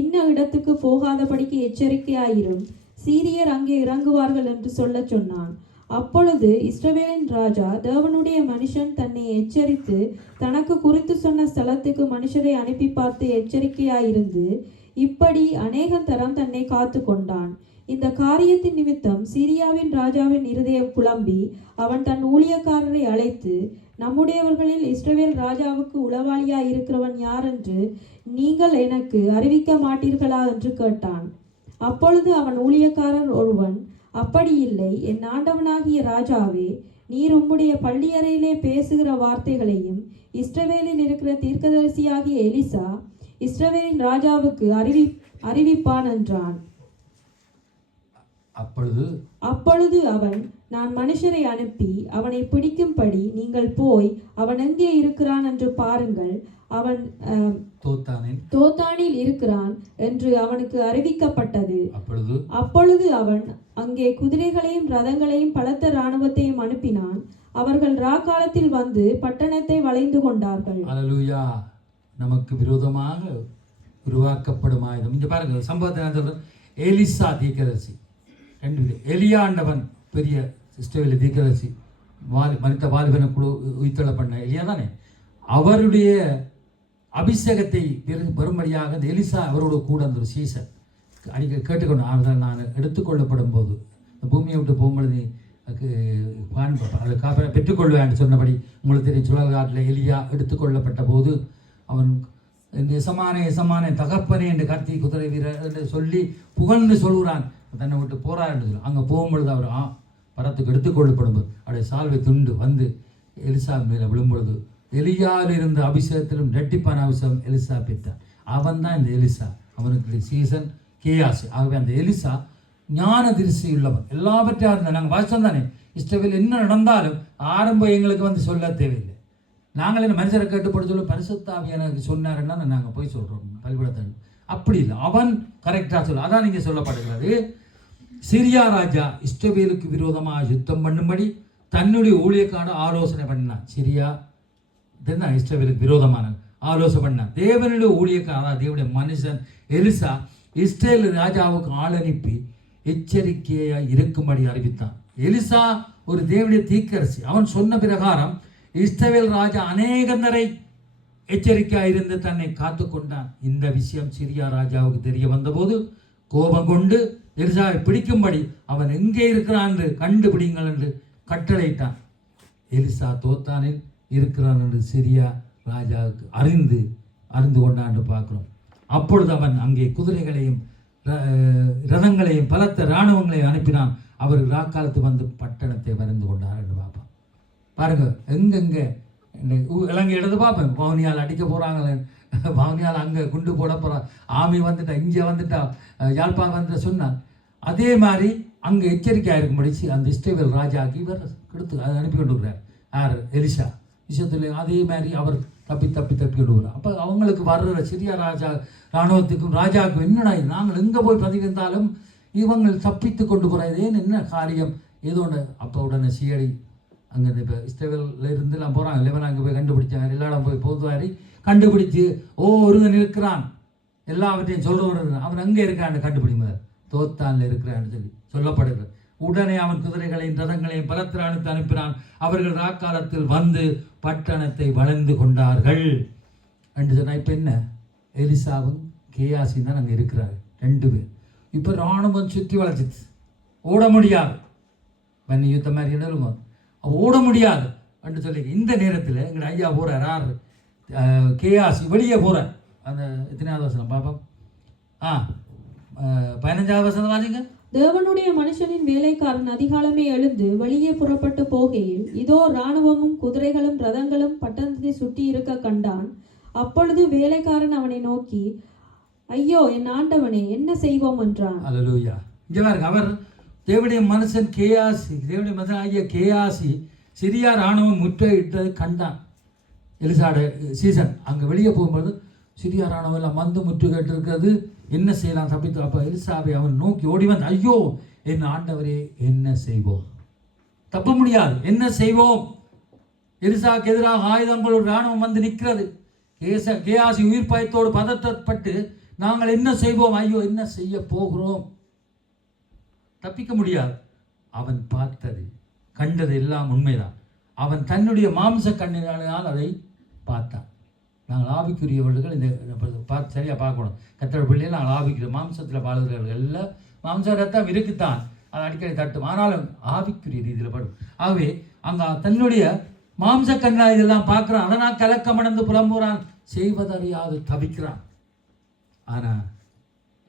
இன்ன இடத்துக்கு போகாதபடிக்கு எச்சரிக்கையாயிரும், சீரியர் அங்கே இறங்குவார்கள் என்று சொல்லச் சொன்னான். அப்பொழுது இஸ்ரவேலின் ராஜா, தேவனுடைய மனுஷன் தன்னை எச்சரித்து தனக்கு குறித்து சொன்ன ஸ்தலத்துக்கு மனுஷரை அனுப்பி பார்த்து எச்சரிக்கையாயிருந்து இப்படி அநேக தரம் தன்னை காத்து கொண்டான். இந்த காரியத்தின் நிமித்தம் சீரியாவின் ராஜாவின் இருதயம் குழம்பி, அவன் தன் ஊழியக்காரரை அழைத்து, நம்முடையவர்களில் இஸ்ரவேல் ராஜாவுக்கு உளவாளியாய் இருக்கிறவன் யார் என்று நீங்கள் எனக்கு அறிவிக்க மாட்டீர்களா என்று கேட்டான். அப்பொழுது அவன் ஊழியக்காரர் ஒருவன், அப்படி இல்லை, என் ஆண்டவனாகிய ராஜாவே, நீர் உம்முடைய பள்ளியறையிலே பேசுகிற வார்த்தைகளையும் இஸ்ரவேலில் இருக்கிற தீர்க்கதரிசியாகிய எலிசா இஸ்ரவேலின் ராஜாவுக்கு அறிவிப்பான் என்றான். அப்பொழுது அவன், நான் மனுஷரை அனுப்பி அவனை பிடிக்கும்படி நீங்கள் போய் அவன் எங்கே இருக்கிறான் என்று பாருங்கள், அவன் தோத்தானில் இருக்கிறான் என்று அவனுக்கு அறிவிக்கப்பட்டது. அப்பொழுது அவன் அங்கே குதிரைகளையும் ரதங்களையும் பலத்த இராணுவத்தையும் அனுப்பினான். அவர்கள் ராக்காலத்தில் வந்து பட்டணத்தை வளைந்து கொண்டார்கள். அல்லேலூயா. நமக்கு விரோதமாக உருவாக்கப்படும் ஆயுதம். இங்க பாருங்க சம்பவத்தை நான் சொல்றேன். எலிசா தீர்க்கதரிசி, 2 எலியாண்டவன் பெரிய இஸ்ரவேல் தீர்க்கதரிசி, மனித வாலிபனை உயிர்த்தெழ பண்ண எலியா தானே. அவருடைய அபிஷேகத்தை வரும்படியாக இந்த எலிசா அவரோட கூட அந்த ஒரு சீசன் அடிக்க கேட்டுக்கொண்டு அதை நான் எடுத்துக்கொள்ளப்படும் போது பூமியை விட்டு போகும்பொழுது அதை பெற்றுக்கொள்வேன் சொன்னபடி உங்களுக்கு தெரியும். சுழல் காட்டில் எலியா எடுத்துக்கொள்ளப்பட்ட போது அவன் எசமானே தகப்பனே என்று கத்தி குதிரை வீரர் என்று சொல்லி புகழ்ந்து சொல்கிறான். தன்னை விட்டு போறார் என்று சொல்லி அங்கே போகும்பொழுது அவர் பரத்துக்கு எடுத்துக்கொள்ளப்படும் போது அவருடைய சால்வை துண்டு வந்து எலிசா மேலே விழும்பொழுது எலியாவில் இருந்த அபிஷேகத்திலும் ரெட்டிப்பான அபிஷேகம் எலிசா பெற்றான். அவன் தான் இந்த எலிசா. அவனுக்கு சீசன் கேயாசு. ஆகவே அந்த எலிசா ஞான திருஷ்டி உள்ளவன். எல்லாவற்றையும் இருந்தால் நாங்கள் வாசம் தானே இஷ்டவில் என்ன நடந்தாலும் ஆரம்பம் எங்களுக்கு வந்து சொல்ல தேவையில்லை. நாங்கள் என்ன மனுஷரை கேட்டுப்பட சொல்ல பரிசுத்தாவி எனக்கு சொன்னாருன்னா நாங்கள் போய் சொல்கிறோம் பலிபடத்தை. அப்படி இல்லை, அவன் கரெக்டாக சொல்ல. அதான் நீங்கள் சொல்லப்படுகிறது. சிரியா ராஜா இஸ்ரவேலுக்கு விரோதமாக யுத்தம் பண்ணும்படி தன்னுடைய ஊழியக்கான ஆலோசனை பண்ணான். சிரியா தான் இஸ்ரவேலுக்கு விரோதமான ஆலோசனை பண்ணான். தேவனுடைய ஊழியக்காரன் தேவனுடைய மனுஷன் எலிசா இஸ்ரேல் ராஜாவுக்கு ஆள் அனுப்பி எச்சரிக்கையாக இருக்கும்படி அறிவித்தான். எலிசா ஒரு தேவனுடைய தீர்க்கதரிசி. அவன் சொன்ன பிரகாரம் இஸ்ரவேல் ராஜா அநேகந்தரை எச்சரிக்கையாக இருந்து தன்னை காத்து கொண்டான். இந்த விஷயம் சிரியா ராஜாவுக்கு தெரிய வந்தபோது கோபம் கொண்டு எலிசாவை பிடிக்கும்படி அவன் எங்கே இருக்கிறான் என்று கண்டுபிடிங்கள் என்று கட்டளையிட்டான். எலிசா தோத்தானில் இருக்கிறான் என்று சிரியா ராஜாவுக்கு அறிந்து கொண்டான் பார்க்கிறோம். அப்பொழுது அவன் அங்கே குதிரைகளையும் ரதங்களையும் பலத்த இராணுவங்களையும் அனுப்பினான். அவர் ராக்காலத்து வந்து பட்டணத்தை வரைந்து கொண்டார் என்று பார்ப்பான். பாருங்க, எங்கெங்கே இலங்கை எடுத்து பார்ப்பேன். வவுனியால் அடிக்க போகிறாங்களே, வவுனியால் அங்கே குண்டு போட போகிறா, ஆமி வந்துட்டா, இங்கே வந்துட்டா, யாழ்ப்பாணம் வந்துட்டா சொன்னான். அதே மாதிரி அங்கே எச்சரிக்கையாக இருக்கும்படி அந்த இஸ்ரவேல் ராஜாக்கு இவர் கொடுத்து அதை அனுப்பி கொண்டு வருகிறார். யார்? எலிசா விஷயத்தில் அதே மாதிரி அவர் தப்பி கொண்டு வர்றார். அப்போ அவங்களுக்கு வர்ற சிரியா ராஜா இராணுவத்துக்கும் ராஜாவுக்கும் என்னடா நாங்கள் எங்கே போய் பதிவிருந்தாலும் இவங்கள் தப்பித்து கொண்டு போகிறது என்ன காரியம் ஏதோ ஒன்று. அப்போ உடனே சிஐடி அங்கே இப்போ இஸ்ரவேலில் இருந்துலாம் போகிறாங்க. லெவன் அங்கே போய் கண்டுபிடிச்சாங்க. எல்லா இடம் போய் போதுவாரி கண்டுபிடிச்சு ஒருவன் இருக்கிறான் எல்லாவற்றையும் சொல்கிறவன் அவன் அங்கே இருக்கான்னு கண்டுபிடிமார் தோத்தானில் இருக்கிறான்னு சொல்லி சொல்லப்படுகிறது. உடனே அவன் குதிரைகளையும் ரதங்களையும் பலத்திரானுக்கு அனுப்பினான். அவர்கள் ராக்காலத்தில் வந்து பட்டணத்தை வளைந்து கொண்டார்கள் என்று சொன்னால் இப்போ என்ன, எலிசாவும் கேயாசியும் தான் அங்கே இருக்கிறார்கள் 2 பேர். இப்போ இராணுவம் சுற்றி வளைச்சிச்சு, ஓட முடியாது. பண்ணி யுத்த மாதிரி என்ன ஓட முடியாது என்று சொல்லி இந்த நேரத்தில் எங்கள் ஐயா போகிறார். யார்? கேயாசி வெளியே போகிறார். அந்த எத்தனையாவது வசனம் பாப்போம்? 15வது வசனம் வாசிங்க. தேவனுடைய மனுஷனின் வேலைக்காரன் அதிகாலமே எழுந்து வெளியே புறப்பட்டு போகையில் இதோ இராணுவமும் குதிரைகளும் ரதங்களும் பட்டணத்தை சுற்றி இருக்க கண்டான். அப்பொழுது வேலைக்காரன் அவனை நோக்கி, ஐயோ என் ஆண்டவனே, என்ன செய்வோம் என்றான். அல்லேலூயா. இங்கே பாருங்க, அவர் தேவனுடைய மனுஷன் கேயாசி, தேவனுடைய மனுஷன் ஆகிய கேயாசி சிரியா இராணுவம் முற்றுகையிட்டதை கண்டான். எலிசாட சீசன் அங்கே வெளியே போகும்போது சிரியா இராணுவம் எல்லாம் வந்து முற்றுகையிட்டு இருக்கிறது, என்ன செய்யலாம் தப்பித்து. அப்போ எலிசாவை அவன் நோக்கி ஓடி வந்து, ஐயோ என் ஆண்டவரே, என்ன செய்வோம்? தப்ப முடியாது, என்ன செய்வோம்? எலிசாவுக்கு எதிராக ஆயுதங்களோடு இராணுவம் வந்து நிற்கிறது. கேயாசி உயிர் பயத்தோடு பதட்டப்பட்டு நாங்கள் என்ன செய்வோம், ஐயோ என்ன செய்ய போகிறோம்? தப்பிக்க முடியாது. அவன் பார்த்தது கண்டது எல்லாம் உண்மைதான். அவன் தன்னுடைய மாம்ச கண்ணினால் அதை பார்த்தான். நாங்கள் ஆவிக்குரியவர்கள் இந்த பார்த்து சரியாக பார்க்கணும். கத்தோட பிள்ளைகள் நாங்கள் ஆவிக்கிற மாம்சத்தில் வாழ்கிறவர்கள் எல்லாம் மாம்ச ரத்தம் இருக்குத்தான், அதை அடிக்கடி தட்டும், ஆனாலும் ஆவிக்குரிய ரீதியில் படும். ஆகவே அங்கே தன்னுடைய மாம்ச கண்ணா இதெல்லாம் பார்க்குறான். அதனால் கலக்கமடைந்து புலம்புறான், செய்வதறியாது தவிக்கிறான். ஆனால்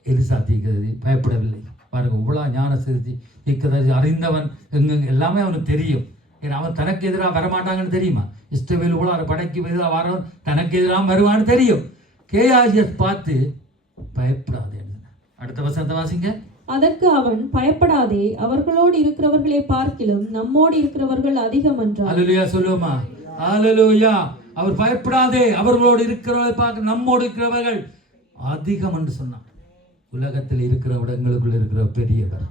எலிசா தீர்க்கதரிசி பயப்படவில்லை. பாருங்க, இவ்வளோ ஞான சிறுத்தி தீர்க்கதரிசி அறிந்தவன் எங்கெங்க எல்லாமே அவனுக்கு தெரியும். ஏன்னா அவன் தனக்கு எதிராக வரமாட்டாங்கன்னு தெரியுமா? இஸ்ரவேல் இவ்வளோ படைக்கு எதிராக வரவன் தனக்கு எதிராக வருவான்னு தெரியும். கேயாசியை பார்த்து பயப்படாதே. அடுத்த வசனத்தை வாசிங்க. அதற்கு அவன், பயப்படாதே, அவர்களோடு இருக்கிறவர்களை பார்க்கிலும் நம்மோடு இருக்கிறவர்கள் அதிகம் என்றார். அல்லேலூயா சொல்லுவோமா? அல்லேலூயா. அவர் பயப்படாதே, அவர்களோடு இருக்கிறவர்களை பார்க்க நம்மோடு இருக்கிறவர்கள் அதிகம் என்று சொன்னான். உலகத்தில் இருக்கிற எங்களுக்குள்ள இருக்கிற பெரியவர்,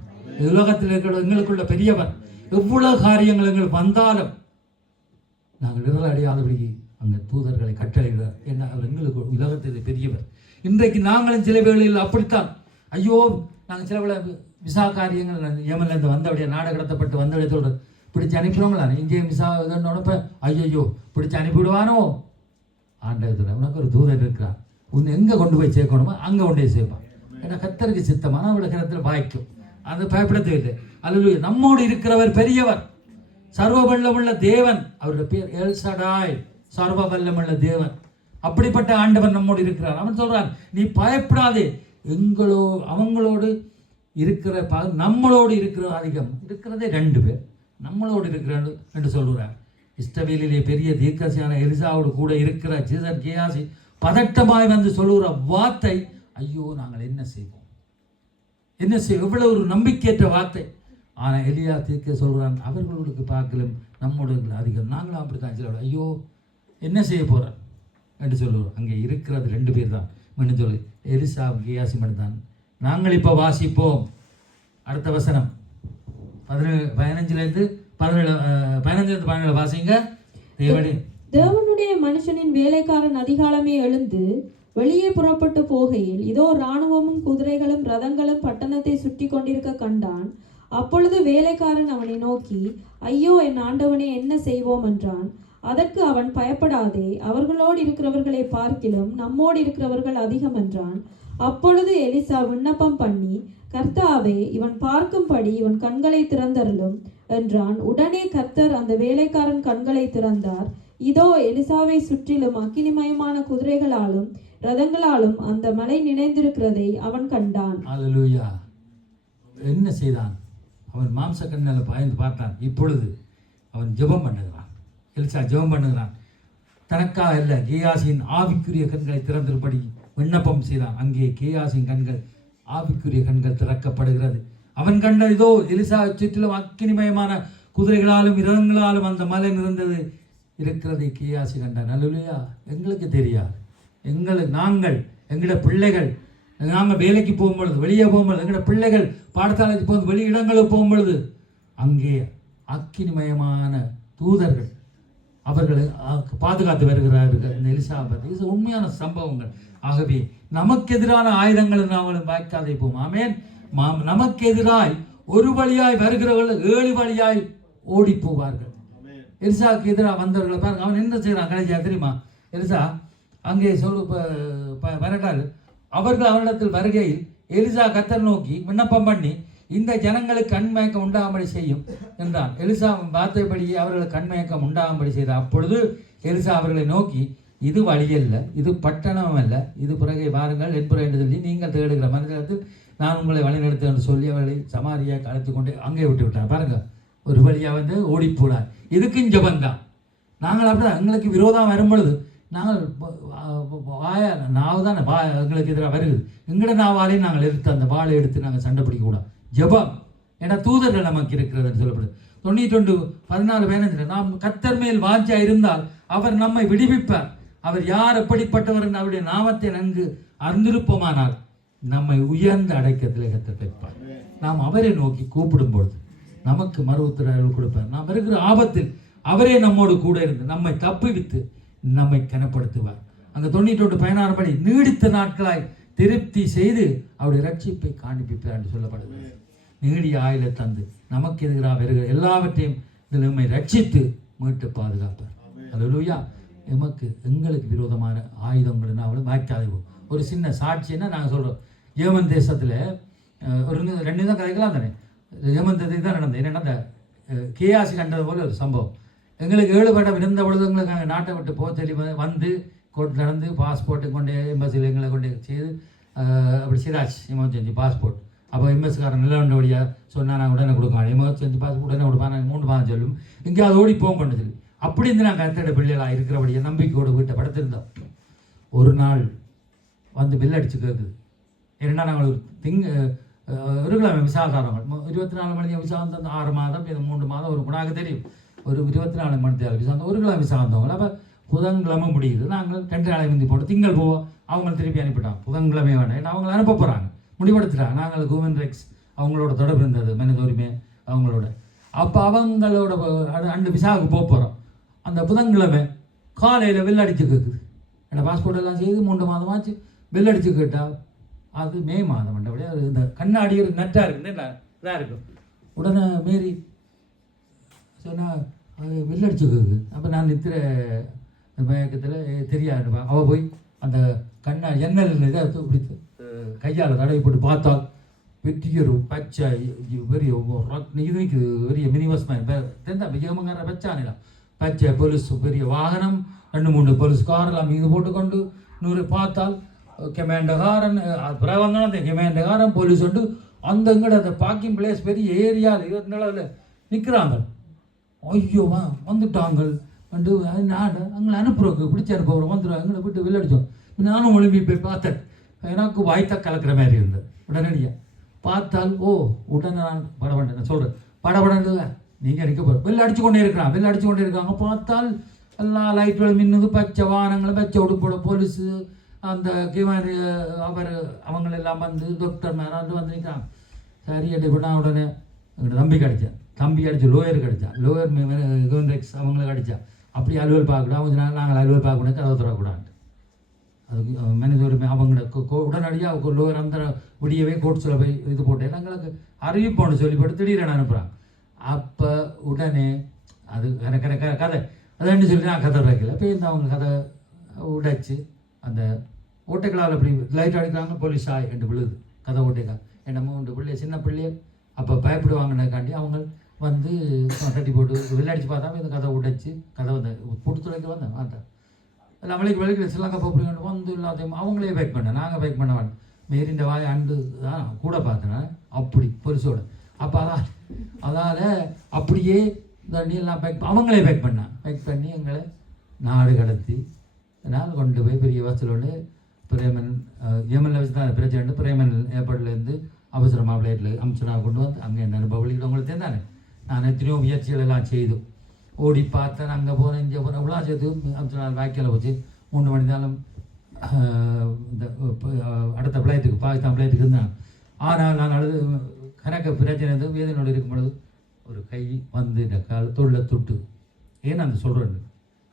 உலகத்தில் இருக்கிற எங்களுக்குள்ள பெரியவர். எவ்வளவு காரியங்கள் எங்களுக்கு வந்தாலும் நாங்கள் நிழல் அடையாதபடி அங்கே தூதர்களை கட்டளைகிறார். என்ன, அவர் எங்களுக்கு உலகத்தில் பெரியவர். இன்றைக்கு நாங்களும் சில வேளையில் அப்படித்தான். ஐயோ, நாங்கள் சில வேளை விசா காரியங்கள் ஏமன்லேருந்து வந்தபடியே நாடு கடத்தப்பட்டு வந்தபடியே பிடிச்சி அனுப்பிடுவாங்களா? இங்கே விசா இதோட ஐயோ பிடிச்சி அனுப்பிவிடுவானோ ஆண்டவத்தில் உனக்கு ஒரு தூதன் இருக்கிறான், உன்னை எங்கே கொண்டு போய் சேர்க்கணுமோ அங்கே கொண்டு போய் சேர்ப்பான். ஏன்னா கர்த்தருக்கு சித்தமான அவருடைய கரத்தில் வாய்க்கும், அது பயப்பட தேவையில்லை. அல்லேலூயா. நம்மோடு இருக்கிறவர் பெரியவர், சர்வ வல்லமுள்ள தேவன். அவருடைய பேர் எல் ஷடாய், சர்வ வல்லமுள்ள தேவன். அப்படிப்பட்ட ஆண்டவர் நம்மோடு இருக்கிறார். அவன் சொல்றான், நீ பயப்படாதே, அவங்களோடு இருக்கிற நம்மளோடு இருக்கிற அதிகம் இருக்கிறதே 2 பேர், நம்மளோடு இருக்கிறான் என்று சொல்கிறார். இஸ்ரவேலிலே பெரிய தீர்க்கதரிசியான எலிசாவோடு கூட இருக்கிற ஜீசன் கேயாசி பதட்டமாய் வந்து சொல்லுகிற வார்த்தை, ஐயோ நாங்கள் என்ன செய்வோம், என்ன செய்வோம், இவ்வளவு ஒரு நம்பிக்கையற்ற வார்த்தை. ஆனால் எலியா தீர்க்க சொல்கிறான், அவர்களுக்கு பார்க்கலும் நம்மோடு அதிகம், நாங்களும் அப்படித்தான் சொல்ல, ஐயோ என்ன செய்ய போகிறோம் என்று சொல்லுவோம். அங்கே இருக்கிறது 2 பேர் தான் என்று சொல்லி எலிசா கேயாசி மட்டும்தான். நாங்கள் இப்போ வாசிப்போம் அடுத்த வசனம் 15 17 வாசிங்க. தேவனுடைய மனுஷனின் வேலைக்காரன் அதிகாலமே எழுந்து வெளியே புறப்பட்டு போகையில், இதோ இராணுவமும் குதிரைகளும் ரதங்களும் பட்டணத்தை சுற்றி கொண்டிருக்க கண்டான். அப்பொழுது வேலைக்காரன் அவனை நோக்கி, ஐயோ என் ஆண்டவனே, என்ன செய்வோம் என்றான். அதற்கு அவன், பயப்படாதே, அவர்களோடு இருக்கிறவர்களை பார்க்கிலும் நம்மோடு இருக்கிறவர்கள் அதிகம் என்றான். அப்பொழுது எலிசா விண்ணப்பம் பண்ணி, கர்த்தாவே, இவன் பார்க்கும்படி இவன் கண்களை திறந்தருளும் என்றான். உடனே கர்த்தர் அந்த வேலைக்காரன் கண்களை திறந்தார். இதோ எலிசாவை சுற்றிலும் அக்கினிமயமான குதிரைகளாலும் ரதங்களாலும் அந்த மலை நினைந்திருக்கிறதை அவன் கண்டான். அல்லேலூயா. என்ன செய்தான்? அவன் மாம்ச கண்ணால் பாய்ந்து பார்த்தான். இப்பொழுது அவன் ஜெபம் பண்ணுகிறான். எலிசா ஜெபம் பண்ணுகிறான். தனக்காக அல்ல, கேயாசியின் ஆவிக்குரிய கண்களை திறந்திருப்படி விண்ணப்பம் செய்தான். அங்கே கேயாசியின் கண்கள், ஆவிக்குரிய கண்கள் திறக்கப்படுகிறது. அவன் கண்ட இதோ எலிசா சுற்றிலும் அக்கினிமயமான குதிரைகளாலும் இரதங்களாலும் அந்த மலை நிறைந்தது இருக்கிறதை கேயாசி கண்டான். அல்லேலூயா. எங்களுக்கு தெரியாது, எங்களோட பிள்ளைகள், நாங்கள் வேலைக்கு போகும்பொழுது, வெளியே போகும்பொழுது, எங்களோட பிள்ளைகள் பாடசாலைக்கு போகும்போது, வெளி இடங்களுக்கு போகும்பொழுது, அங்கே அக்கினிமயமான தூதர்கள் அவர்களை பாதுகாத்து வருகிறார்கள். இந்த எலிசா பற்றி இது உண்மையான சம்பவங்கள். ஆகவே நமக்கு எதிரான ஆயுதங்களை நாங்களும் வாய்க்காதே போவோம். ஆமேன். நமக்கு எதிராய் ஒரு வழியாய் வருகிறவர்கள் 7 வழியாய் ஓடி போவார்கள். எலிசாவுக்கு எதிராக வந்தவர்களை பாருங்க, அவன் என்ன செய்யறான் கடைசியா தெரியுமா? எலிசா அங்கே வரட்டால் அவர்கள் அவனிடத்தில் வருகையில் எலிசா கர்த்தர் நோக்கி விண்ணப்பம் பண்ணி, இந்த ஜனங்களுக்கு கண்மயக்கம் உண்டாகும்படி செய்யும் என்றான். எலிசா வார்த்தைப்படியே அவர்களுக்கு கண்மயக்கம் உண்டாகும்படி செய்தார். அப்பொழுது எலிசா அவர்களை நோக்கி, இது வழியல்ல, இது பட்டணம் அல்ல, இது பிறகே வாருங்கள் என்புற என்று சொல்லி நீங்கள் தேடுகிற மனிதத்தில் நான் உங்களை வழிநடத்த என்று சொல்லி அவர்களை சமாரியாக அழைத்து கொண்டு அங்கே விட்டு விட்டார். பாருங்க, ஒரு வழியாக வந்து ஓடிப்போனார். இதுக்கும் ஜபந்தான். நாங்கள் அப்படிதான், எங்களுக்கு விரோதம் வரும்பொழுது நாங்கள் நாவு தான் எங்களுக்கு எதிராக வருகிறது, எங்களோட நாவாலையும் நாங்கள் எடுத்து அந்த வாழை எடுத்து நாங்கள் சண்டை பிடிக்கக்கூடாது. ஜபம், ஏன்னா தூதர்கள் நமக்கு இருக்கிறதுன்னு சொல்லப்படுது. 91:14-15 நாம் கர்த்தர் மேல் வாஞ்சா இருந்தால் அவர் நம்மை விடுவிப்பார். அவர் யார் எப்படிப்பட்டவர் என்று அவருடைய நாமத்தை நன்கு அறிந்திருப்போமானால் நம்மை உயர்ந்த அடைக்கத்திலே கர்த்தர் வைப்பார். நாம் அவரை நோக்கி கூப்பிடும் பொழுது நமக்கு மறு உத்தரவு கொடுப்பார். நாம் இருக்கிற ஆபத்தில் அவரே நம்மோடு கூட இருந்து நம்மை தப்புவித்து நம்மை கனப்படுத்துவார். அங்கே 91:16 படி நீடித்த நாட்களாய் திருப்தி செய்து அவருடைய ரட்சிப்பை காண்பிப்பார் என்று சொல்லப்படுகிறது. நீடிய ஆயுளை தந்து நமக்கு எதிராக வருகிற எல்லாவற்றையும் நம்மை ரட்சித்து மீட்டு பாதுகாப்பார். அல்லேலூயா. எங்களுக்கு விரோதமான ஆயுதங்கள் அவளும் வாய்க்காது. ஒரு சின்ன சாட்சின்னா நாங்கள் சொல்கிறோம், ஏமன் தேசத்தில் ஒரு 2 தான் கதைக்கலாம் தானே. ஏமன் தேசத்துக்கு தான் நடந்தது. என்னென்னா, அந்த கேயாசி கண்டது போல ஒரு சம்பவம். எங்களுக்கு 7 படம் இருந்த பொழுது எங்களுக்கு நாங்கள் நாட்டை விட்டு போக சொல்லி வந்து கோர்ட் நடந்து பாஸ்போர்ட்டு கொண்டு எம்பசியில் எங்களை கொண்டு செய்து அப்படி சிராஜ் எமர்ஜென்சி பாஸ்போர்ட். அப்போ எம்எஸ்காரன் நிலவண்ட வழியாக சொன்னால் நாங்கள் உடனே கொடுப்பாங்க, எமர்ஜென்சி பாஸ்போர்ட் உடனே கொடுப்பாங்க, நாங்கள் 3 மாதம் சொல்லும் எங்கேயாவது ஓடி போக கொண்டு சொல்லி அப்படி இருந்து நாங்கள் கத்தோட பிள்ளைகளாக இருக்கிறபடியே நம்பிக்கையோடு வீட்டை படுத்திருந்தோம். ஒரு நாள் வந்து பில் அடித்து கேட்குது. ஏன்னா நாங்கள் ஒரு கிழமை விசாதாரங்கள் 24 மணி விசாரம் தந்து 6 மாதம், இது 3 மாதம் ஒரு குணாக தெரியும். ஒரு 24 மணி தேவை விசாரம், ஒரு கிழமை விசாரந்தவங்க. அப்போ புதன்கிழமை முடியுது. நாங்கள் 2 நாளை முந்தி போட்டு திங்கள் போவோம், அவங்க திருப்பி அனுப்பிட்டாங்க. புதன்கிழமை வேண்டாம், ஏன்னா அவங்க அனுப்ப போகிறாங்க, முடிவெடுத்துட்டாங்க. நாங்கள் ஹியூமன் ரைட்ஸ் அவங்களோட தொடர்பு இருந்தது, மனித உரிமை அவங்களோட. அப்போ அவங்களோட அந்த விசாவுக்கு போக போகிறோம். அந்த புதன்கிழமை காலையில் வெள்ள அடித்து கேட்குது. ஏன்னா பாஸ்போர்ட் எல்லாம் செய்து 3 மாதமாச்சு. வெள்ள அடித்து கேட்டால் அது மே மாதம் அப்படியே அது இந்த கண்ணாடி நட்டாக இருக்குன்னு இதாக இருக்கும். உடனே மீறி சொன்னால் அது வெள்ள அடித்து கேட்குது. அப்போ நான் நித்திர இந்த மயக்கத்தில் தெரியாது. அவள் போய் அந்த எண்ணெய் இதை இப்படி கையால் தடவி போட்டு பார்த்தால் பெரிய ஒரு பச்சை பெரிய இதுக்கு பெரிய மினிவஸ்மாக தெரிந்தா விஜயமங்கிற பச்சானிடா பச்சை பொலிசு பெரிய வாகனம் 2-3 பொலிசு காரெல்லாம் இது போட்டுக்கொண்டு 100 பார்த்தால் கெமேண்டகாரன் பிரவந்தான அந்த கெமேண்டகாரன் போலீஸ் உண்டு அந்த இங்கட அந்த பார்க்கிங் பிளேஸ் பெரிய ஏரியாவில் 20 நிலவில் நிற்கிறாங்க. ஐயோவா வந்துட்டாங்க வந்து நான் அங்கே அனுப்புகிறோம் பிடிச்சி அனுப்புகிறோம் வந்துடும் எங்களை விட்டு வெளியடிச்சோம். நானும் ஒளிம்பி போய் பார்த்தேன். எனக்கு வாய்த்தா கலக்கிற மாதிரி இருந்தது. உடனடியாக பார்த்தால் உடனே நான் படபண்டேன். நான் சொல்கிறேன் படபடன்னு நீங்கள் நிற்க போகிற வெளில அடிச்சு கொண்டே இருக்காங்க. பார்த்தால் எல்லா லைட்டுகளும் மின்னுது, பச்சை வாகனங்களும் பச்சை உடுப்போட போலீஸு அந்த கிமாரி அவங்களெல்லாம் வந்து டாக்டர் மேலே வந்து நிற்கிறாங்க. சரி அடிப்படா உடனே எங்கள் தம்பி அடிச்சு லோயர் கிடைச்சான். லோயர் கோவிந்தெக்ஸ் அவங்களுக்கு அடித்தா அப்படி அலுவல் பார்க்கக்கூடாது. அவங்க நாங்கள் அலுவல் பார்க்கக்கூடாது, கதவை தரக்கூடாது. அதுக்கு மனித உரிமை அவங்க உடனடியாக லோயர் அந்த விடியவே கோர்ட்ஸில் போய் இது போட்டேன். எங்களுக்கு அறிவிப்போன்னு சொல்லி போட்டு திடீரென அனுப்புகிறாங்க. அப்போ உடனே அது எனக்கு கதை அதான் சொல்லி நான் கதை வைக்கல. இப்போ இந்த அவங்க கதை உடைச்சு அந்த ஓட்டைகளால் அப்படி லைட் அடிக்கிறாங்க. போலீஸ் என்று விழுது கதை ஓட்டைக்கா என்னமோ 2 பிள்ளைய சின்ன பிள்ளைய அப்போ பயப்படுவாங்கன்னாக்காண்டி அவங்க வந்து தட்டி போட்டு விளையாடிச்சு பார்த்தா இந்த கதை உடைச்சு கதை வந்து போட்டு துளைக்க வந்தேன். நம்மளுக்கு வெளிக்கிற ஸ்ரீலங்கா போகிறீங்க வந்து எல்லாத்தையும் அவங்களே பேக் பண்ணேன். நாங்கள் பேக் பண்ண வேண்டாம். மேரிண்ட வாய் அண்டு தான் கூட பார்த்தேன் அப்படி பொரிசோடு. அப்போ அதால் அப்படியே இந்த நீலாம் அவங்களே பேக் பண்ணி எங்களை நாடு கடத்தி நான் கொண்டு போய் பெரிய வாசல் ஒன்று பிரேமன் ஏமனில் வச்சு தான் பிரச்சனை. பிரேமன் ஏற்பாடுலேருந்து அவசரமாக ஃப்ளைட்டில் அம்சனாக கொண்டு வந்து அங்கே என்ன பப்ளிக் உங்களுக்கு தெரிந்தானே. நான் எத்தனையோ முயற்சிகள் எல்லாம் செய்து ஓடி பார்த்தேன். அங்கே போனேன் இங்கே போனேன் இவ்வளோ சேர்த்து அம்சனால் வாய்க்கால் போச்சு. 3 மணி நேரம் இந்த அடுத்த ஃப்ளைட்டுக்கு பாகிஸ்தான் ஃப்ளைட்டுக்கு இருந்தான். ஆனால் நான் அழுது கணக்க பிரச்சனை இருந்து வேதனோடு இருக்கும் பொழுது ஒரு கை வந்து இந்த தோளில் தொட்டு ஏன்னு அந்த சொல்கிறேன்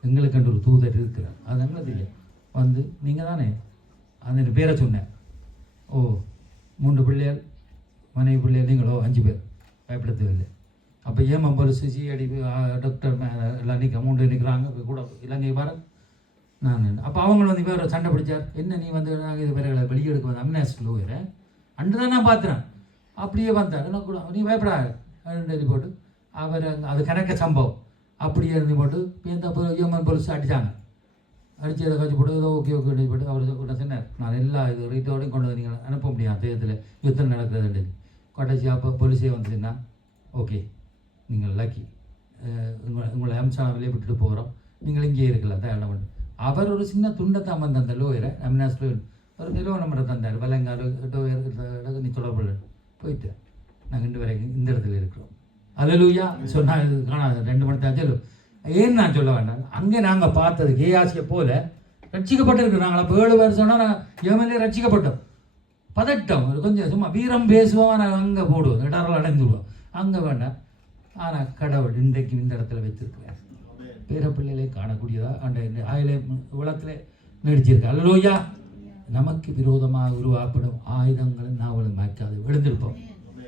எங்களுக்கு ஒரு தூதர் இருக்கிறார். அது என்ன தெரியும் வந்து நீங்கள் தானே அந்த பேரை சொன்னேன். 3 பிள்ளைகள் மனைவி பிள்ளைகள் நீங்களோ 5 பேர் பயப்படுத்தவில்லை. அப்போ ஏன் போலீஸ் சிஐடி டாக்டர் எல்லாம் நிற்கிறாங்க கூட இலங்கை பாரத் நான். அப்போ அவங்க வந்து வேறு சண்டை பிடிச்சார். என்ன நீ வந்து நாங்கள் இது வேறு வெளியெடுக்க வந்து அம்னாஸ்டில் போயிடுறேன் அன்று தான் நான் பார்த்துறேன். அப்படியே வந்தார். என்ன கூட நீ பயப்படாது எழுதி போட்டு அவர் அது கணக்க சம்பவம் அப்படியே எழுதி போட்டு இந்த ஏமன் போலீஸ் அடித்தாங்க. அடித்து அதை கழிச்சு போட்டு ஏதோ ஓகே எழுதி போட்டு அவர் கூட சொன்னார் நான் எல்லா இது ரீட்டோடையும் கொண்டு வந்து நீங்கள் அனுப்ப முடியாது தேர்தலில் யுத்தம் நடக்கிறது கடைசி. அப்போ போலீஸே வந்துச்சுன்னா ஓகே நீங்கள் லக்கி உங்களை அம்சாவிலே விட்டுட்டு போகிறோம் நீங்கள் இங்கே இருக்கலாம் தான் பண்ணு. அவர் ஒரு சின்ன துண்டை தான் வந்து அந்த லோயரை அம்னாஸ்ல ஒரு நிறுவனம் தந்தார். வலங்காடு நீ தொடர்பு போயிட்டு நாங்கள் 2 வரைக்கும் இந்த இடத்துல இருக்கிறோம். அல்லேலூயா சொன்னால் இது காணாது 2 மணி தான் சொல்லு. ஏன்னு நான் சொல்ல வேண்டாம். அங்கே நாங்கள் பார்த்தது கேயாசியை போல ரட்சிக்கப்பட்டிருக்கு. நாங்கள் அப்போ 7 பேர் சொன்னால் நாங்கள் எம்எல்ஏ ரட்சிக்கப்பட்டோம். பதட்டம் கொஞ்சம் சும்மா வீரம் பேசுவோம். நாங்கள் அங்கே போடுவோம் இடரெல்லாம் அடைந்துடுவோம் அங்கே வேண்டாம். ஆனால் கடவுள் இன்றைக்கு இந்த இடத்துல வைத்திருக்கிறார். பேர பிள்ளைகளை காணக்கூடியதா அந்த ஆயிலே உலகத்தில் நடிச்சிருக்கு. அல்லேலூயா. நமக்கு விரோதமாக உருவாக்கப்படும் ஆயுதங்களை நாவலும் மாற்றாது விழுந்திருப்போம்.